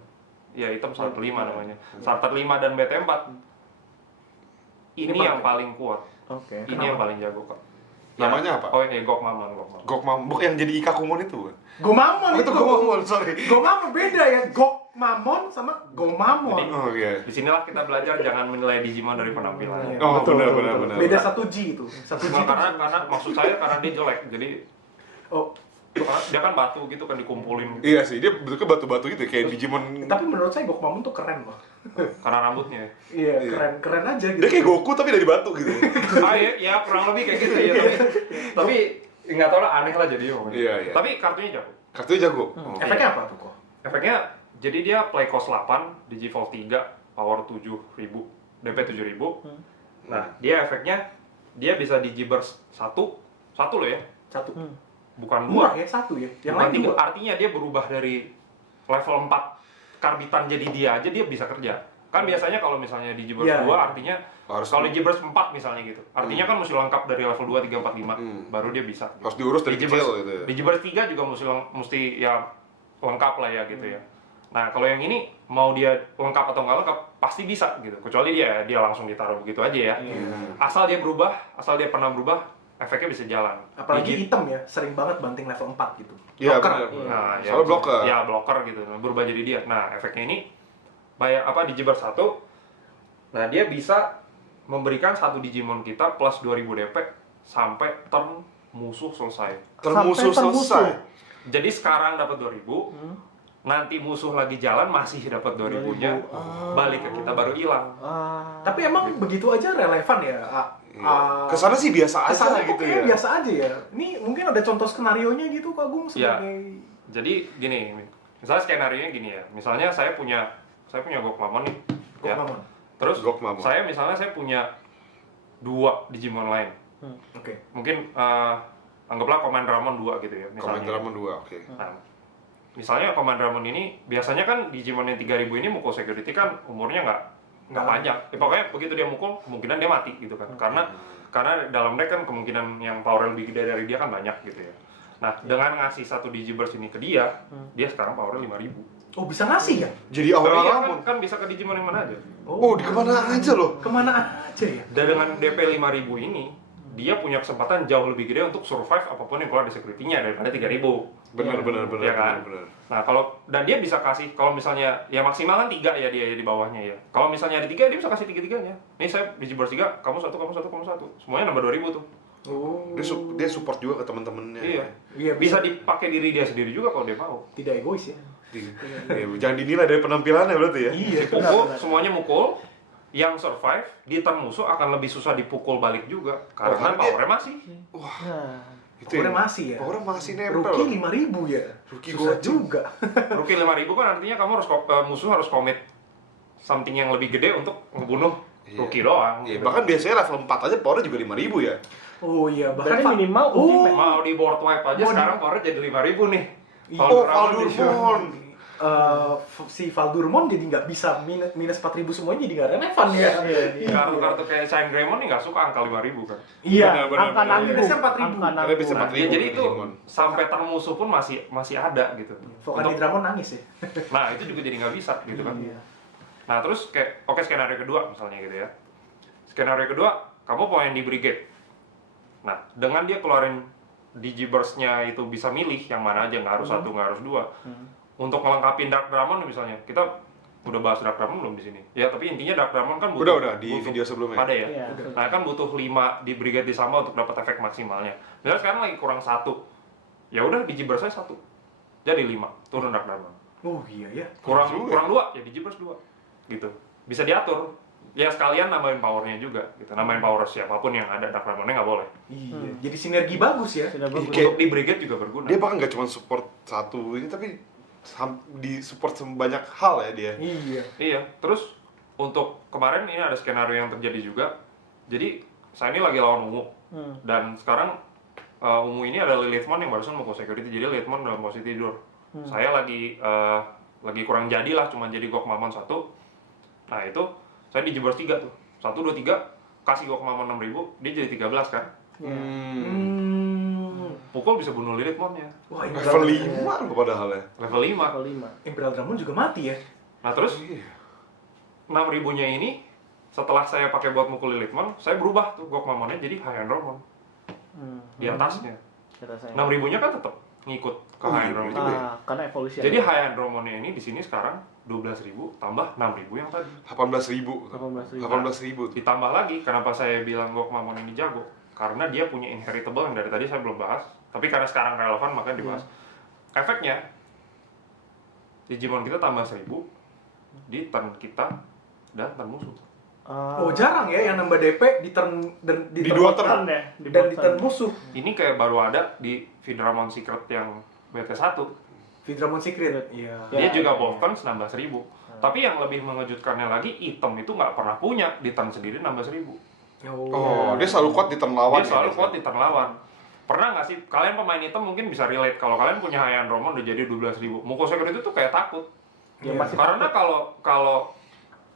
ya hitam starter 5 namanya. Starter 5 dan BT 4. Ini Ini yang paling kuat. Oke. Ini yang paling jago, Kak. Namanya apa? Oh, Gokmamon. Gokmam, yang jadi Ikakumon itu. Gomamon Oh, itu Gokmamon, sorry. Gomamon beda ya. Gokmamon sama Gomamon. Jadi- Oh iya. Disinilah kita belajar jangan menilai Digimon dari penampilannya. Oh, Betul, benar. betul. Beda 1G itu. 1G Nah, itu. karena maksud saya karena dia jelek, jadi Oh, dia kan batu gitu kan dikumpulin gitu. Iya sih, dia bentuknya batu-batu gitu kayak Digimon. tapi menurut saya Gokmamon tuh keren loh. Karena rambutnya. Iya, keren aja gitu. Dia kayak Goku tapi dari batu gitu. Ya kurang lebih kayak gitu ya. Tapi nggak tahu lah, aneh lah jadi. Iya. Tapi kartunya jago. Kartunya jago. Oh. Efeknya apa tuh kok? Efeknya jadi dia play cost 8, Digivolve 3, power 7000, DP 7000. Nah, dia efeknya dia bisa Digiburst 1 loh ya. Satu. Bukan Dua 2. ya, satu ya. Yang Bukan lain 3. dua. Artinya dia berubah dari level 4 karbitan jadi dia aja dia bisa kerja. Kan biasanya kalau misalnya Digiburst Iya, 2 iya. artinya Harus kalau Digiburst 4 misalnya gitu. Artinya kan mesti lengkap dari level 2, 3, 4, 5 baru dia bisa. Harus diurus dari Digiburst- kecil gitu ya. Digiburst 3 juga mesti ya lengkap lah ya gitu ya. Nah, kalau yang ini mau dia lengkap atau nggak lengkap pasti bisa gitu. Kecuali dia langsung ditaruh begitu aja ya. Asal dia pernah berubah, efeknya bisa jalan. Apalagi Digi- hitam ya, sering banget banting level 4 gitu. Iya, Blocker. benar. Nah, Soalnya blocker. Ya, blocker gitu. Berubah jadi dia. Nah, efeknya ini Digiburst 1. Nah, dia bisa memberikan satu Digimon kita plus 2000 DP sampai turn musuh selesai. Termusuh Sampai termusuh. selesai. Jadi sekarang dapat 2000, nanti musuh lagi jalan masih dapat 2000-nya, balik ke kita baru hilang. Tapi emang begitu aja relevan ya? Kesana sih biasa aja Kesana kok gitu kayaknya ya. biasa aja ya. Ini mungkin ada contoh skenario-nya gitu Kak Agung Iya. sebagai Jadi gini, misalnya skenario-nya gini ya. Misalnya saya punya Gokmamon nih. Ya. Gokmamon. Terus Gokmamon. saya punya 2 Digimon lain. Oke. Mungkin anggaplah Commandramon 2 gitu ya misalnya. Commandermon 2, oke. Nah, misalnya Commandramon ini biasanya kan Digimon yang 3000 ini mukul security kan umurnya nggak panjang. Pokoknya begitu dia mukul kemungkinan dia mati gitu kan. Karena dalam deck kan kemungkinan yang power lebih gede dari dia kan banyak gitu ya. Nah, dengan ngasih satu Digiburst ini ke dia, dia sekarang powernya 5000. Oh, bisa ngasih ya? Jadi Aura Iya Ramon. kan bisa ke Digimon yang mana aja. Oh, di kemana aja loh. Kemana aja ya? Dan dengan DP 5000 ini, dia punya kesempatan jauh lebih gede untuk survive apapun yang keluar dari security-nya daripada 3000. Bener. Iya kan? Nah, dan dia bisa kasih kalau misalnya ya maksimal kan 3 ya dia di bawahnya ya. Kalau misalnya ada 3 dia bisa kasih 3-3-nya. Nih saya Digiburst 3, kamu 1, kamu 1, kamu 1. Semuanya nambah 2000 tuh. Oh. Dia support juga ke temen-temennya. Iya. Iya, Bisa dipakai diri dia sendiri juga kalau dia mau. Tidak egois ya. Ya, jangan dinilai dari penampilannya berarti ya. Iya. Dipukul, semuanya mukul. Yang survive di turn musuh akan lebih susah dipukul balik juga karena karena dia- powernya masih. Itu Powernya ya. masih ya? Powernya masih nempel. Rookie 5.000 ya? Rookie Susah goceng. juga. Rookie 5000 kan artinya kamu harus musuh harus commit something yang lebih gede untuk ngebunuh Iya. rookie doang. Iya, gitu. bahkan biasanya level 4 aja powernya juga 5000 ya. Oh iya, Berarti Pak- minimal Oh, ultimate. Mau di board wipe aja Mau di- sekarang powernya jadi 5000 nih. Oh, Valdurmon Valdurmon. si Valdurmon jadi nggak bisa minus 4.000 semuanya jadi nggak relevan ya. Iya. Kartu-kartu kayak Shine Greymon nih nggak suka angka 5000 kan. Iya, Benar, angka benar. nanggung. Biasanya 4.000. Angka Karena nanggung. bisa Nah, 4000 ya jadi itu Digimon. sampai turn musuh pun masih ada gitu. Vokan Untuk- Dramon nangis ya. Nah, itu juga jadi nggak bisa gitu kan. Iya. Nah, terus kayak oke skenario kedua misalnya gitu ya. Skenario kedua, kamu pengen di brigade. Nah, dengan dia keluarin Digiburst-nya itu bisa milih yang mana aja, nggak harus satu, nggak harus dua. Untuk ngelengkapin Dark Dramon misalnya, kita udah bahas Dark Dramon belum di sini? Ya, tapi intinya Dark Dramon kan butuh Udah, di video sebelumnya. Ada ya? Iya. Nah, kan butuh 5 di brigade di sama untuk dapat efek maksimalnya. Misalnya sekarang lagi kurang 1. Ya udah Digiburst saya 1. Jadi 5, turun Dark Dramon. Oh iya ya. Kurang juga. 2, ya Digiburst 2. Gitu. Bisa diatur. Ya sekalian nambahin powernya juga gitu. Nambahin power siapapun yang ada Dark Dramonnya nggak boleh. Iya. Jadi sinergi bagus ya. Sudah bagus. Kayak- Untuk di brigade juga berguna. Dia bahkan nggak cuma support satu ini tapi di support banyak hal ya dia. Iya. Iya, terus untuk kemarin ini ada skenario yang terjadi juga. Jadi saya ini lagi lawan Ungu. Dan sekarang Ungu ini ada Lilithmon yang barusan mau ke security. Jadi Lilithmon dalam posisi tidur. Saya lagi kurang jadi lah, cuma jadi Gokmamon 1. Nah itu saya di Digiburst 3 tuh. 1, 2, 3 kasih Gokmamon 6000, dia jadi 13 kan. Pukul bisa bunuh Lilithmonnya. Wah, Level 5 loh padahal ya. Level 5. Level 5. Imperial Dramon juga mati ya. Nah terus Iya. 6000-nya ini setelah saya pakai buat mukul Lilithmon, saya berubah tuh Gokmamonnya jadi High Andromon di atasnya. Rasanya. 6000-nya kan tetap ngikut ke Oh, High iya, Andromon. juga. Karena evolusi. Jadi High Andromonnya ini di sini sekarang 12.000 tambah 6.000 yang tadi. 18.000. 18.000. 18.000 tuh. Ditambah lagi kenapa saya bilang Gokmamon ini jago? Karena dia punya inheritable yang dari tadi saya belum bahas, tapi karena sekarang relevan makanya dibahas. Efeknya Digimon kita tambah 1000 di turn kita dan turn musuh. Oh, jarang ya yang nambah DP di turn dan Di dua turn. ya. dan di turn musuh. Ini kayak baru ada di Vidramon Secret yang BT1. Vidramon Secret. Iya. Dia Ya, juga ya, both turns nambah 1000. Tapi yang lebih mengejutkannya lagi, item itu nggak pernah punya di turn sendiri nambah 1000. Oh, dia selalu kuat di turn lawan. Dia selalu ya, kuat di turn lawan. Pernah nggak sih, kalian pemain item mungkin bisa relate, kalau kalian punya High Andromon udah jadi 12.000, Mukul Secret itu tuh kayak takut. Ya, Iya. masih Karena kalau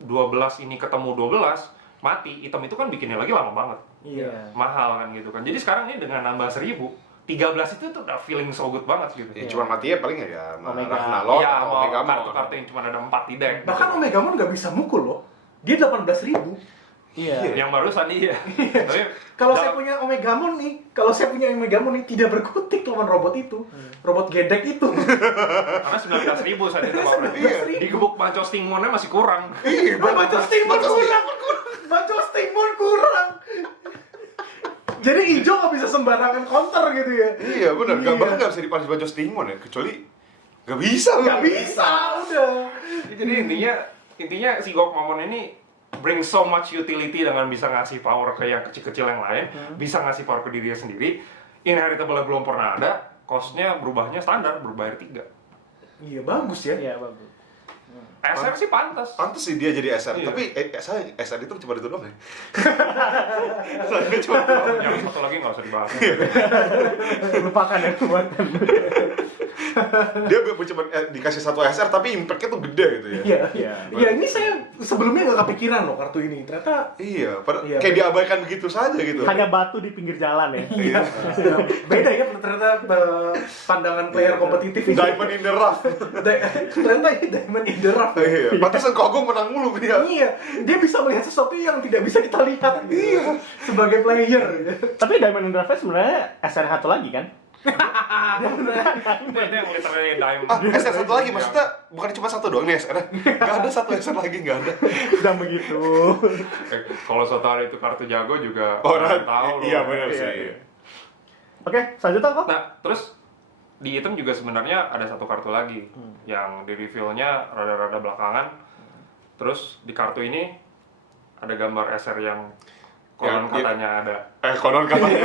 12 ini ketemu 12, mati, item itu kan bikinnya lagi lama banget. Iya. Mahal kan gitu kan. Jadi sekarang ini dengan nambah 1000, 13 itu tuh udah feeling so good banget gitu. Ya, cuma mati ya paling ya Omega. Ragnarok Iya, atau mau Omega kartu-kartu yang cuma ada 4 di deck. Bahkan Omegamon nggak bisa mukul loh. Dia 18.000. Iya. Yang barusan iya. Tapi Kalau saya punya Omegamon nih, tidak berkutik lawan robot itu. Robot gedek itu. karena 19.000 saat itu powernya. Iya. Di gebuk Bancho Stingmonnya masih kurang. Baca Stingmon kurang. Baca Stingmon kurang. Jadi hijau nggak bisa sembarangan counter gitu ya. Iya benar, bahkan nggak bisa dipanis Bancho Stingmon ya, kecuali nggak bisa. Nggak bisa, udah. Jadi intinya si Gokmamon ini bring so much utility dengan bisa ngasih power ke yang kecil-kecil yang lain, bisa ngasih power ke dirinya sendiri. Inheritable belum pernah ada, cost-nya berubahnya standar, berbayar 3. Iya bagus ya. Iya, bagus. SR sih pantas. Pantes sih dia jadi SR, Iya. tapi saya SR itu cuma itu doang ya. Saya cuma itu doang. Yang satu lagi nggak usah dibahas. Lupakan ya, lupakan. Dia cuma dikasih satu SR tapi impact-nya tuh gede gitu ya. Iya. Iya. Iya, ini saya sebelumnya nggak kepikiran loh kartu ini. Ternyata Iya, padahal Iya. kayak diabaikan begitu saja gitu. Hanya batu di pinggir jalan ya. iya. Beda ya ternyata pandangan player kompetitif ini. Diamond in the rough. Ternyata ini Diamond in the rough. Iya, pantesan Kogong menang mulu dia. Iya, dia bisa melihat sesuatu yang tidak bisa kita lihat. Iya, sebagai player. Tapi Diamond and Draft sebenarnya SR satu lagi kan? Itu yang literally diamond. SR satu lagi, maksudnya bukan cuma satu doang nih SR. Nggak ada satu SR lagi, nggak ada. Udah begitu. Kalau suatu hari itu kartu jago juga Orang tahu loh. iya benar Iya, sih. iya. Oke, selanjutnya kok? Nah, terus di item juga sebenarnya ada satu kartu lagi yang di reveal-nya rada-rada belakangan. Terus di kartu ini ada gambar SR yang konon Yang- katanya ada. Konon katanya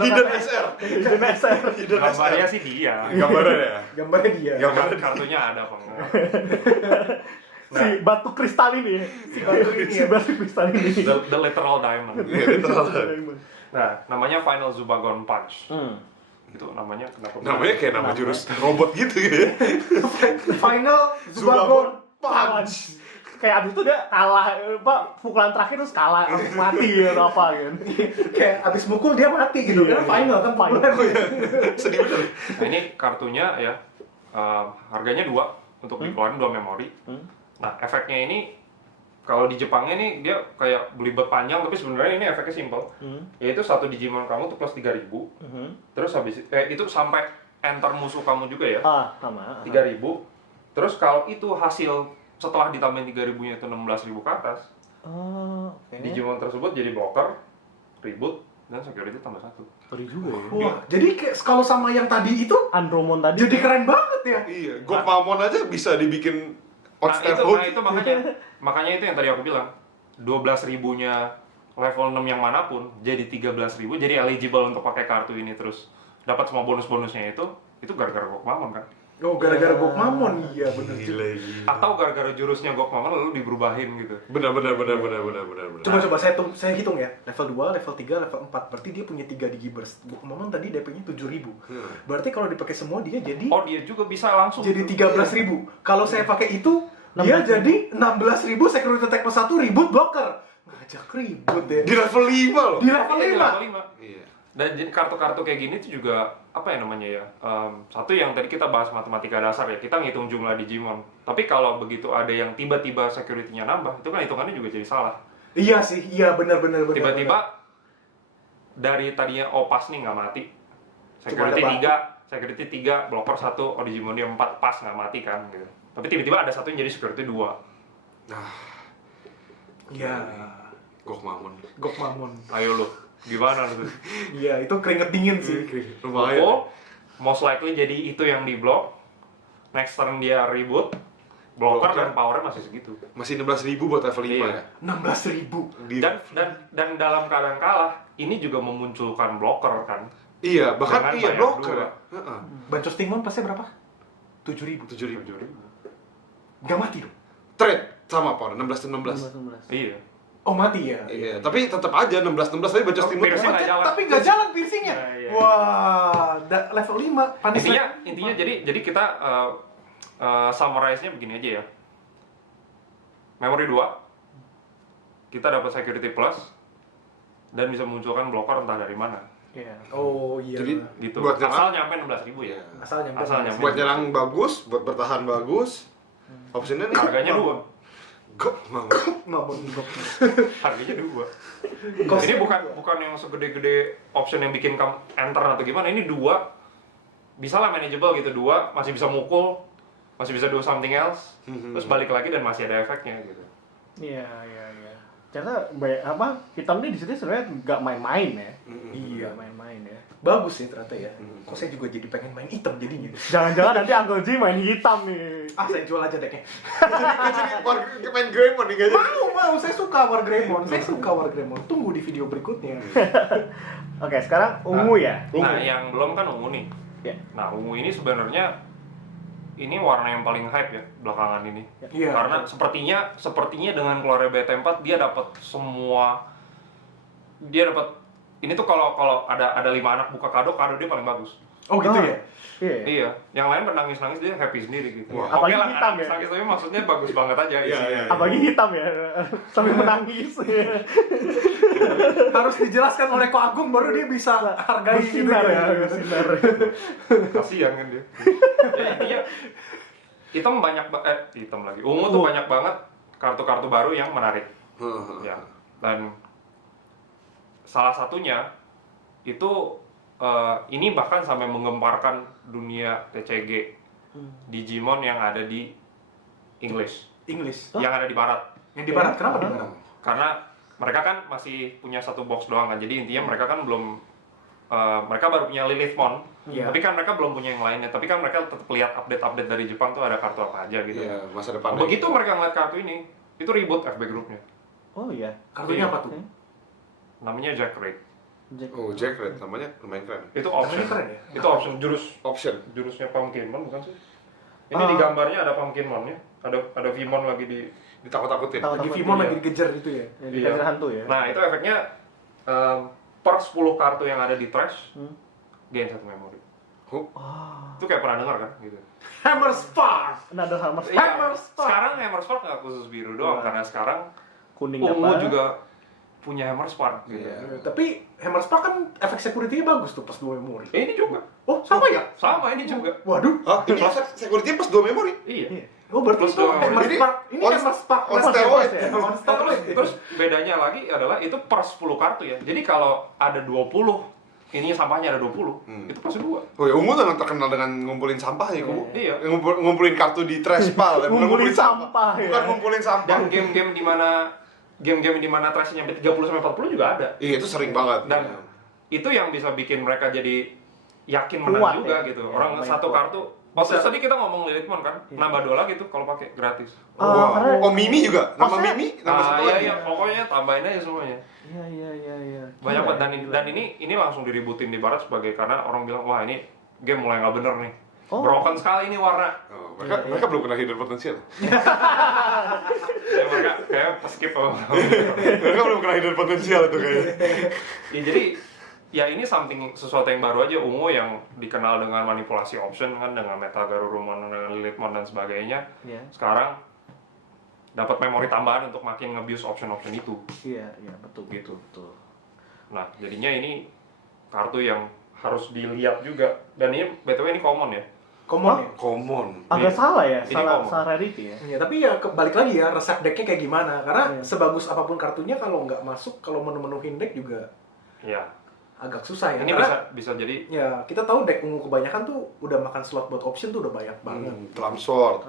hidden SR. Hidden SR. Hidden Gambarnya SR. sih dia. Gambarnya ya. Gambarnya dia. Gambarnya Kartunya ada apa enggak? Si batu kristal ini ya. Si batu kristal ini. The literal diamond. Iya, literal. Nah, namanya Final Zubagon Punch. Hmm. Gitu namanya kenapa? Namanya kayak nama jurus robot gitu ya. Final Zubagon Punch. Kayak abis itu dia kalah, pukulan terakhir terus kalah, mati atau apa kan. kayak abis mukul dia mati gitu. Iya, Karena final kan final. pukulan. Sedih bener. Nah, ini kartunya ya harganya 2 untuk dikeluarin 2 memori. Nah, efeknya ini kalau di Jepangnya nih dia kayak belibet panjang tapi sebenarnya ini efeknya simple. Yaitu satu Digimon kamu tuh plus 3.000. Terus habis itu sampai enter musuh kamu juga ya. Sama. 3.000. Terus kalau itu hasil setelah ditambahin 3.000-nya itu 16.000 ke atas, Oh, oke. Digimon tersebut jadi blocker, reboot, dan security tambah 1. Sorry juga ya. Wah, jadi kayak kalau sama yang tadi itu Andromon tadi. jadi keren banget ya. Iya, Gokmamon aja bisa dibikin Nah, outstanding. itu makanya itu yang tadi aku bilang. 12.000-nya level 6 yang manapun jadi 13.000, jadi eligible untuk pakai kartu ini terus dapat semua bonus-bonusnya itu gara-gara Gokmamon kan. Oh, gara-gara Gokmamon, iya bener. Gila, gila. Atau gara-gara jurusnya Gokmamon lalu diberubahin gitu. Benar. Coba saya hitung ya. Level 2, level 3, level 4. Berarti dia punya 3 Digiburst. Gokmamon tadi DP-nya 7.000. Berarti kalau dipakai semua dia jadi Oh, dia juga bisa langsung jadi 13.000. Kalau saya pakai itu dia 16.000. jadi 16.000 security attack plus 1 reboot blocker. Ngajak ribut deh. Di level 5 loh. Di level Iya, di 5. level 5. Iya. Dan jadi kartu-kartu kayak gini tuh juga apa ya namanya ya? Satu yang tadi kita bahas matematika dasar ya, kita ngitung jumlah Digimon. Tapi kalau begitu ada yang tiba-tiba security-nya nambah, itu kan hitungannya juga jadi salah. Iya sih, iya benar. Tiba-tiba dari tadinya Opas nih nggak mati, Cuma security ada 3, security 3, blocker 1, Digimon dia 4 pas nggak mati kan gitu. Tapi tiba-tiba ada satu yang jadi security 2. Iya. Gokmamon. Gokmamon. Ayo lu, gimana lu? Iya, itu keringet dingin sih. Lumayan. Pukul, most likely jadi itu yang di block. Next turn dia reboot, blocker dan powernya masih segitu. Masih 16.000 buat level 5 Iya. ya. 16.000. Dan dalam keadaan kalah, ini juga memunculkan blocker kan. Iya, bahkan Dengan iya banyak blocker. dua. Heeh. Banco Stingmon pasnya berapa? 7.000. 7.000. Gak mati dong? Trade sama power 16 dan 16. 16. Iya. Oh mati ya? Iya, tapi tetap aja 16 tapi Bancho Stingmon Piercing tetap nggak jalan. Tapi nggak jalan piercingnya? Nah, iya. Wah, level 5. Panis Intinya jadi kita summarize-nya begini aja ya. Memory 2, kita dapat security plus dan bisa munculkan blocker entah dari mana. Iya. Oh iya. Jadi Gitu. buat Asal nyerang, nyampe 16.000 ya. Asal nyampe. Asal nyampe. buat nyerang bagus, buat bertahan bagus. Opsinya nih Harganya 2. Gok, Maupun gok. Harganya 2. Ini bukan yang segede-gede option yang bikin kamu enter atau gimana. Ini 2 bisa lah manageable gitu. 2 masih bisa mukul, masih bisa do something else, terus balik lagi dan masih ada efeknya gitu. Iya. Ternyata hitam ini di sini sebenarnya nggak main-main ya. Iya. Nggak main-main ya. Bagus sih ternyata ya. Kok saya juga jadi pengen main hitam jadinya. Jangan-jangan nanti Uncle G main hitam nih. Saya jual aja decknya. Jadi main Greymon nih kayaknya. Mau, saya suka War Greymon. Tunggu di video berikutnya. Oke, sekarang ungu ya. Nah, yang belum kan ungu nih. Ya. Nah, ungu ini sebenarnya ini warna yang paling hype ya belakangan ini. Iya. Karena sepertinya dengan keluarnya BT4 dia dapat ini tuh kalau ada 5 anak buka kado dia paling bagus. Oh gitu ya? Iya. Iya, yang lain bernangis-nangis dia happy sendiri gitu. Wah, apalagi Oke lah, hitam ya. nangis tapi maksudnya bagus banget aja isinya. Apalagi hitam ya, sambil menangis. Harus dijelaskan oleh Ko Agung baru dia bisa hargai gitu Bersinar ya, ya. bersinar. Kasihan kan dia. Ya intinya hitam lagi. Ungu tuh banyak banget kartu-kartu baru yang menarik. Ya. Dan salah satunya itu ini bahkan sampai menggemparkan dunia TCG Digimon yang ada di English, yang ada di barat. Yang di barat, kenapa di barat? Karena mereka kan masih punya satu box doang kan, jadi intinya mereka kan belum mereka baru punya Lilithmon, Iya. tapi kan mereka belum punya yang lainnya. Tapi kan mereka tetap lihat update dari Jepang tuh ada kartu apa aja gitu. Iya, masa depan. Begitu mereka ngeliat kartu ini, itu ribut FB grupnya. Oh iya. Kartunya Iya. apa tuh? Namanya Jack Raid. Oh, Jack Red namanya lumayan keren. Itu option. Namanya keren ya? Itu option Option. jurusnya Pumpkinmon bukan sih? Ini di gambarnya ada Pumpkinmonnya, ada Vimon lagi di. Ditakut-takutin. Lagi Vimon lagi dikejar gitu ya? Yang dikejar hantu ya. Nah itu efeknya per 10 kartu yang ada di trash, gain 1 memori. Itu kayak pernah dengar kan? Gitu. Hammer Spark! Another hammer Iya, Hammer Spark! sekarang Hammer Spark nggak khusus biru doang, karena sekarang kuning ungu apa? juga punya Hammer Spark. Gitu. Tapi Hammer Spark kan efek security-nya bagus tuh pas 2 memori. Ini juga. Oh, sama ya? Sama ini juga. Waduh. Hah? Ini security plus 2 memori? Iya. Oh, berarti Plus itu dua Hammer memori. Spark. Ini On- Hammer Spark. on steroid. On steroid. Terus bedanya lagi adalah itu per 10 kartu ya. Jadi kalau ada 20, ininya sampahnya ada 20, itu plus 2. Oh ya, Ungu tuh terkenal dengan ngumpulin sampah ya, Kubu. Iya. Ngumpulin kartu di trash pile, bukan Ngumpulin sampah, ya. Bukan ngumpulin sampah. Dan game-game di mana trashnya sampai 30 sampai 40 juga ada. Iya, itu sering banget. Dan itu yang bisa bikin mereka jadi yakin Kuat menang juga ya. gitu. Ya, Orang main satu kuat. kartu. Waktu tadi kita ngomong Lilithmon kan, nambah 2 lagi tuh kalau pakai gratis. Wah. karena- Oh, Mimi juga. Nama Maksudnya- Mimi, nama satu Iya lagi. iya, pokoknya tambahin aja semuanya. Iya. Banyak Gila, banget dan ini langsung diributin di barat sebagai karena orang bilang wah ini game mulai nggak bener nih. Oh. Broken sekali ini warna. Oh, mereka belum kena hidden potensial. Ya, mereka kayak skip apa. Mereka belum kena hidden potensial itu kayaknya. Ya, jadi ya ini sesuatu yang baru aja. Ungu yang dikenal dengan manipulasi option kan, dengan Meta Garurumon, dengan Lilithmon dan sebagainya. Iya. Sekarang dapat memori tambahan untuk makin nge-abuse option-option itu. Iya, betul. Gitu. Betul. Nah, jadinya ini kartu yang harus dilihat juga. Dan ini BTW ini common ya. Common ya? Common. Agak Ini- salah ya, ini common. salah rarity ya. Ya, tapi ya balik lagi ya, resep decknya kayak gimana. Karena Iya. sebagus apapun kartunya kalau nggak masuk, kalau menu-menuhin deck juga Ya. agak susah ya. Ini Karena bisa jadi ya kita tahu deck ungu kebanyakan tuh udah makan slot buat option tuh udah banyak banget. Trump Sword,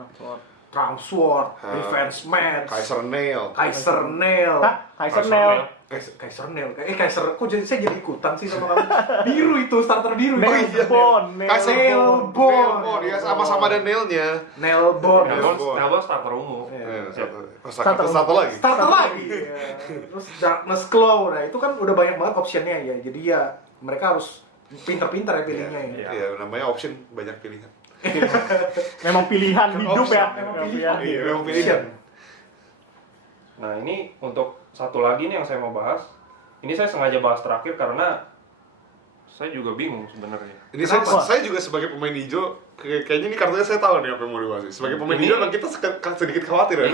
Trump Sword, Revenge Match, Kaiser Nail. Kaiser Nail, Kaiser Nail. Kaiser Nail, Kaiser, kok saya jadi ikutan sih sama kamu? Biru itu, starter biru. Nail itu. Bone, Kaiser Nailbone. Nailbone, ya sama-sama ada nailnya. Nailbone. Nelbon starter ungu. Iya. Satu lagi. Starter lagi. Ya. Terus Darkness Claw, nah itu kan udah banyak banget optionnya ya. Jadi ya mereka harus pinter-pinter ya pilihnya ya. Iya, namanya option banyak pilihan. Memang pilihan hidup Option, ya. memang Memang pilihan. Iya, memang pilihan. Nah, ini untuk satu lagi nih yang saya mau bahas. Ini saya sengaja bahas terakhir karena saya juga bingung sebenarnya. Ini Kenapa? saya juga sebagai pemain hijau, kayaknya ini kartunya saya tahu nih apa yang mau dibahas. Sebagai pemain Ini- hijau, kan kita sedikit khawatir ya.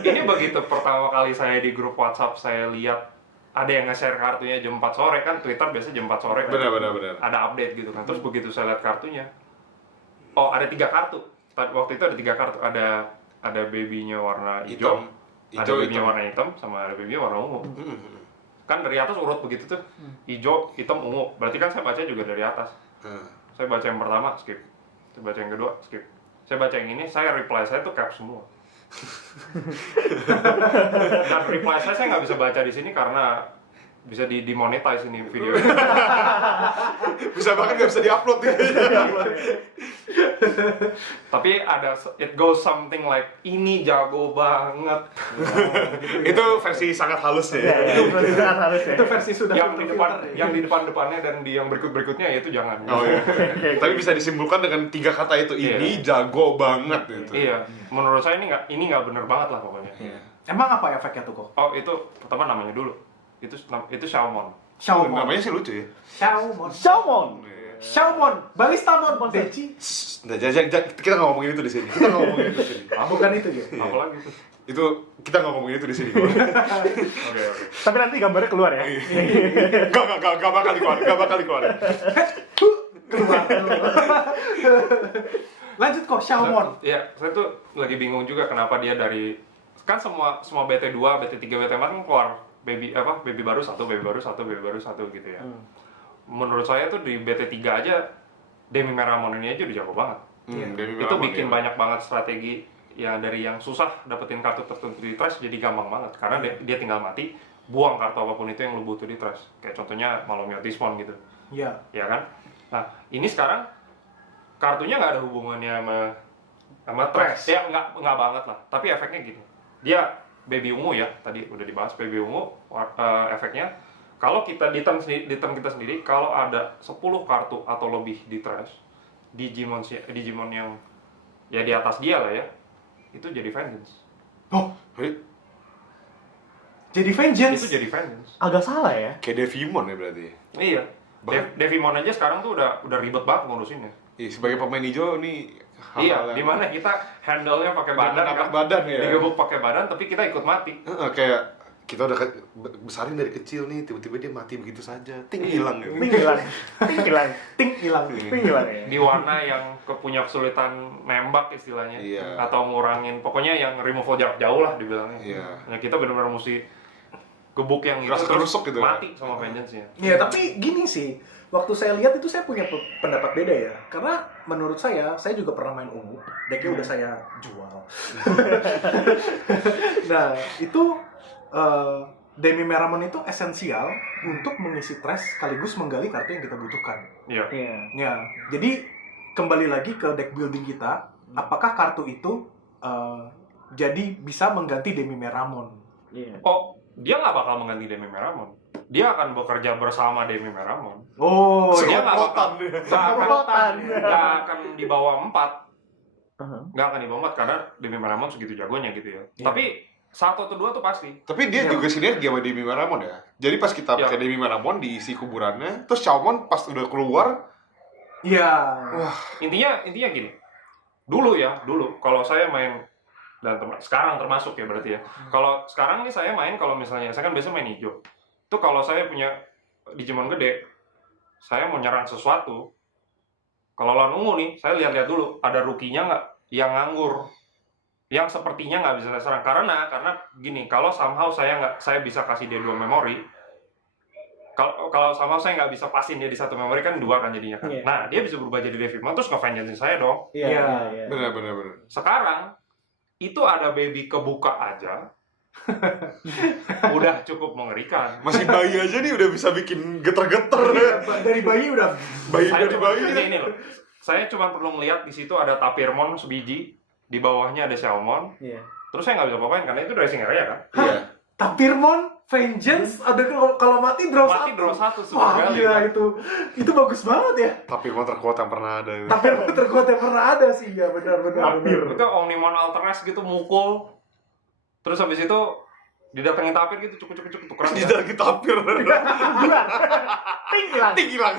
Ini begitu pertama kali saya di grup WhatsApp saya lihat ada yang nge-share kartunya jam 4 sore kan, Twitter biasanya jam 4 sore kan. Benar. Ada update gitu kan. Terus begitu saya lihat kartunya, oh ada 3 kartu. Waktu itu ada 3 kartu. Ada babynya warna hijau, Hitam. Ada Hijau, babynya hitam. warna hitam sama ada babynya warna ungu. Hmm. Kan dari atas urut begitu tuh, hijau, hitam, ungu. Berarti kan saya baca juga dari atas. Hmm. Saya baca yang pertama, skip. Saya baca yang kedua, skip. Saya baca yang ini, saya reply saya tuh cap semua. Dan reply saya nggak bisa baca di sini karena bisa dimonetize ini video. Bisa bahkan nggak bisa diupload ya. Tapi ada, it goes something like, ini jago banget. Itu versi sangat halus Ya, ya. itu berarti sangat harus ya. Itu versi sudah yang di depan, filter ya. yang di depannya dan di yang berikutnya ya itu jangan. Oh iya. Tapi bisa disimpulkan dengan 3 kata itu. Ini jago banget gitu. Iya, menurut saya ini nggak bener banget lah pokoknya. Emang apa efeknya tuh kok? Oh itu pertama namanya dulu, itu Xiaomon. Xiaomon. Namanya sih lucu ya. Xiaomon. Xiaomon. Xiaomon. Baristamon. Deci. Nah, kita nggak ngomongin itu di sini. Kita nggak ngomongin itu di sini. Bukan itu ya. Apa lagi tuh? Itu kita nggak ngomongin itu di sini. Oke. Tapi nanti gambarnya keluar ya. Gak bakal dikeluarin. Keluar. Lanjut kok Xiaomon. Iya, saya tuh lagi bingung juga kenapa dia dari kan semua BT2, BT3, BT4 kan keluar baby baru satu gitu ya. Menurut saya tuh di BT3 aja Demi Meramon ini aja udah jago banget. Itu bikin banyak banget strategi ya, dari yang susah dapetin kartu tertentu di trash jadi gampang banget karena dia tinggal mati, buang kartu apapun itu yang lu butuh di trash. Kayak contohnya Malomio T-Spawn gitu. Iya. Ya kan? Nah, ini sekarang kartunya nggak ada hubungannya sama trash. Ya nggak banget lah. Tapi efeknya gini. Dia baby ungu ya, tadi udah dibahas baby ungu efeknya. Kalau kita di turn kita sendiri, kalau ada 10 kartu atau lebih di trash, Digimon yang ya di atas dia lah ya, itu jadi vengeance. Oh, Hei, jadi vengeance. Itu jadi vengeance. Agak salah ya. kayak Devimon ya berarti. Iya. Devimon aja sekarang tuh udah ribet banget ngurusinnya. Iya, sebagai pemain hijau nih. Iya, dimana kita handle-nya pakai badan, Dengan badan ya. digebuk pakai badan, tapi kita ikut mati. Kayak kita udah besarin dari kecil nih, tiba-tiba dia mati begitu saja, ting hilang gitu. Ting hilang. Ting hilang. Ting hilang ya. Di warna yang punya kesulitan nembak istilahnya, Iya. atau ngurangin, pokoknya yang removal jarak jauh lah dibilangnya. Iya. Nah, kita benar-benar mesti gebuk yang itu Rasa terus kerusuk gitu. mati sama vengeance-nya. Iya, tapi gini sih. Waktu saya lihat itu saya punya pendapat beda ya. Karena menurut saya juga pernah main ungu. Decknya udah saya jual. Nah, itu Demi Meramon itu esensial untuk mengisi trash sekaligus menggali kartu yang kita butuhkan. Iya. Iya. Ya, jadi kembali lagi ke deck building kita, apakah kartu itu jadi bisa mengganti Demi Meramon? Iya. Oh, dia nggak bakal mengganti Demi Meramon. Dia akan bekerja bersama Demi Meramon. Oh, Dia nggak bakal, Semprotan. nggak akan di bawah 4. Uh-huh. Nggak akan di bawah 4 karena Demi Meramon segitu jagonya gitu ya. Iya. Tapi 1 atau 2 tuh pasti. Tapi dia juga sinergi sama Demi Meramon ya. Jadi pas kita Iya. pakai Demi Meramon diisi kuburannya, terus Xiaomon pas udah keluar, iya. Intinya gini. Dulu kalau saya main dan sekarang termasuk ya berarti ya. Kalau sekarang nih saya main, kalau misalnya saya kan biasa main hijau. Itu kalau saya punya Digimon gede, saya mau nyerang sesuatu. Kalau lawan ungu nih, saya lihat-lihat dulu ada rookie-nya nggak yang nganggur, yang sepertinya nggak bisa saya serang. Karena gini, kalau somehow saya bisa kasih dia 2 memori. Kalau somehow saya nggak bisa pasin dia di 1 memori kan 2 kan jadinya kan. Iya. Nah, dia bisa berubah jadi Devimon terus nge-vengeance saya dong. Iya. benar. Sekarang itu ada baby kebuka aja. Udah cukup mengerikan. Masih bayi aja nih udah bisa bikin geter-geter. Dari bayi udah Bayi Saya dari cuma, bayi. ini loh. Saya cuma perlu melihat di situ ada Tapirmon sebiji, di bawahnya ada Xiaomon. Iya. Terus saya nggak bisa apa-apain karena itu racing area kan. Iya. Tapirmon, Vengeance, ada kalau mati draw Mati 1. draw 1 Wah, sekali. gila itu bagus banget ya. Tapi emang terkuat yang pernah ada. Tapirmon terkuat yang pernah ada sih, ya benar. Itu Omnimon Alternace gitu mukul. Terus habis itu didatengin tapir gitu cukup tukeran. Kita lagi tapir. Ting hilang. Ting hilang.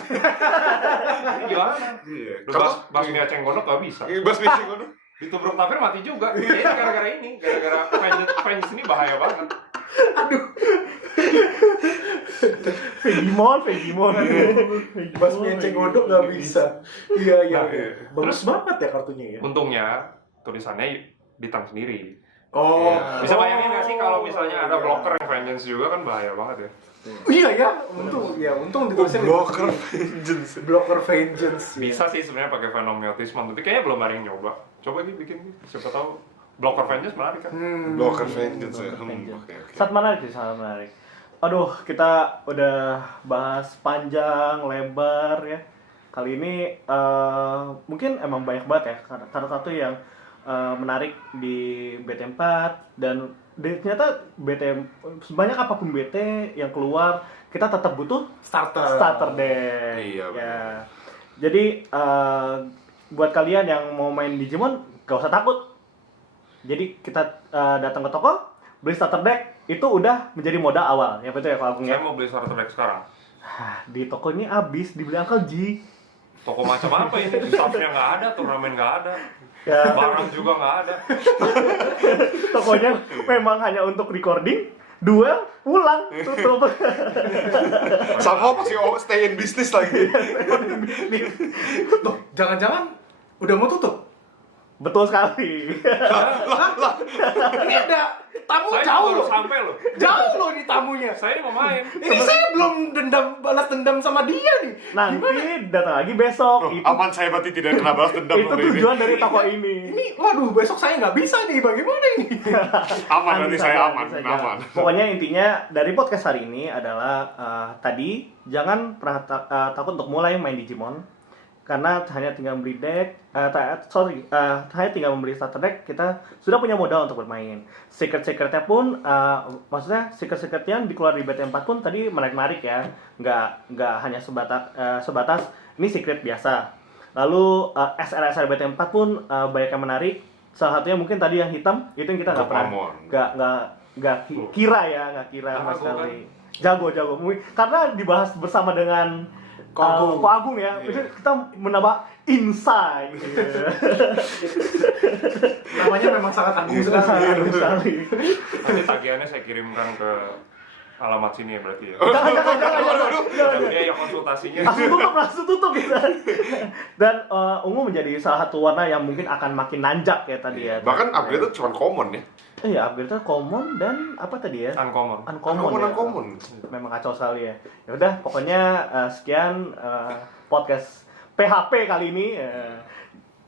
Gimana? Iya. Bas ini aceng gondok gak bisa. Bas missing kan? Ditubruk tapir mati juga. Ini gara-gara ini, gara-gara Vengeance ini bahaya banget. Digimon. Basmi cek godok nggak bisa. Iya. Iya. Bagus banget ya kartunya ya. Untungnya tulisannya di tang sendiri. Oh. Bisa bayangin nggak sih kalau misalnya ada blocker yang vengeance juga kan bahaya banget ya. Iya ya, untung ditulisnya Blocker vengeance. blocker vengeance. Bisa sih sebenarnya pakai Venom Mutisman, tapi kayaknya belum ada yang nyoba. Coba bikin, siapa tahu blocker vengeance menarik kan. Blocker vengeance ya. Vengeance. Oke. Sangat menarik sih, sangat menarik. Aduh, kita udah bahas panjang, lebar ya. Kali ini mungkin emang banyak banget ya satu-satu yang menarik di BT4 dan ternyata BT sebanyak apapun BT yang keluar kita tetap butuh starter deck. Iya, benar. Ya. Jadi buat kalian yang mau main Digimon gak usah takut. Jadi kita datang ke toko beli starter deck itu udah menjadi modal awal. Ya betul ya Pak Agung ya. Saya mau beli starter deck sekarang. Di toko ini habis dibeli Uncle G. Toko macam apa ini? Staffnya nggak ada, turnamen nggak ada, Ya. barang juga nggak ada. Tokonya memang hanya untuk recording, duel, pulang, tutup. Somehow masih stay in business lagi. Loh, jangan-jangan udah mau tutup? Betul sekali. Ini ada tamu Saya jauh baru loh. sampai loh. Jauh loh ini tamunya. Saya ini mau main. Ini saya belum balas dendam sama dia nih. Nanti datang lagi besok. Oh, aman saya berarti tidak kena balas dendam Itu hari ini. tujuan dari toko ini. Ini, waduh, besok saya nggak bisa nih. Bagaimana ini? Aman Nanti nanti saya saja, aman, nanti saja. aman. Pokoknya intinya dari podcast hari ini adalah tadi jangan pernah takut untuk mulai main Digimon karena hanya tinggal beli deck, hanya tinggal membeli starter deck kita sudah punya modal untuk bermain. Secretnya pun, maksudnya secret yang dikeluar di BT4 pun tadi menarik ya, nggak hanya sebatas ini secret biasa. Lalu SR BT4 pun banyak yang menarik. Salah satunya mungkin tadi yang hitam itu yang kita nggak pernah Gopamon. nggak kira sama sekali. Jago mungkin karena dibahas bersama dengan Ko Agung. Ko Agung ya. Itu kita menambah insight. Namanya memang sangat agung sekali. Agung sekali. Nanti tagihannya saya kirimkan ke alamat sini ya berarti ya. Jangan. Biaya konsultasinya. Langsung tutup gitu. Dan ungu menjadi salah satu warna yang mungkin akan makin nanjak ya tadi ya. Bahkan upgrade itu cuma common ya. Iya, upgrade-nya common dan apa tadi ya? Uncommon. Uncommon. Uncommon. Memang kacau sekali ya. Ya udah, pokoknya sekian podcast PHP kali ini.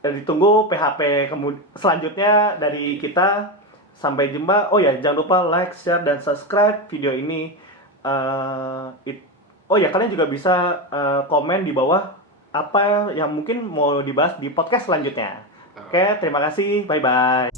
Ditunggu PHP selanjutnya dari kita. Sampai jumpa. Oh ya, jangan lupa like, share, dan subscribe video ini. Oh ya, kalian juga bisa komen di bawah apa yang mungkin mau dibahas di podcast selanjutnya. Oke, terima kasih. Bye-bye.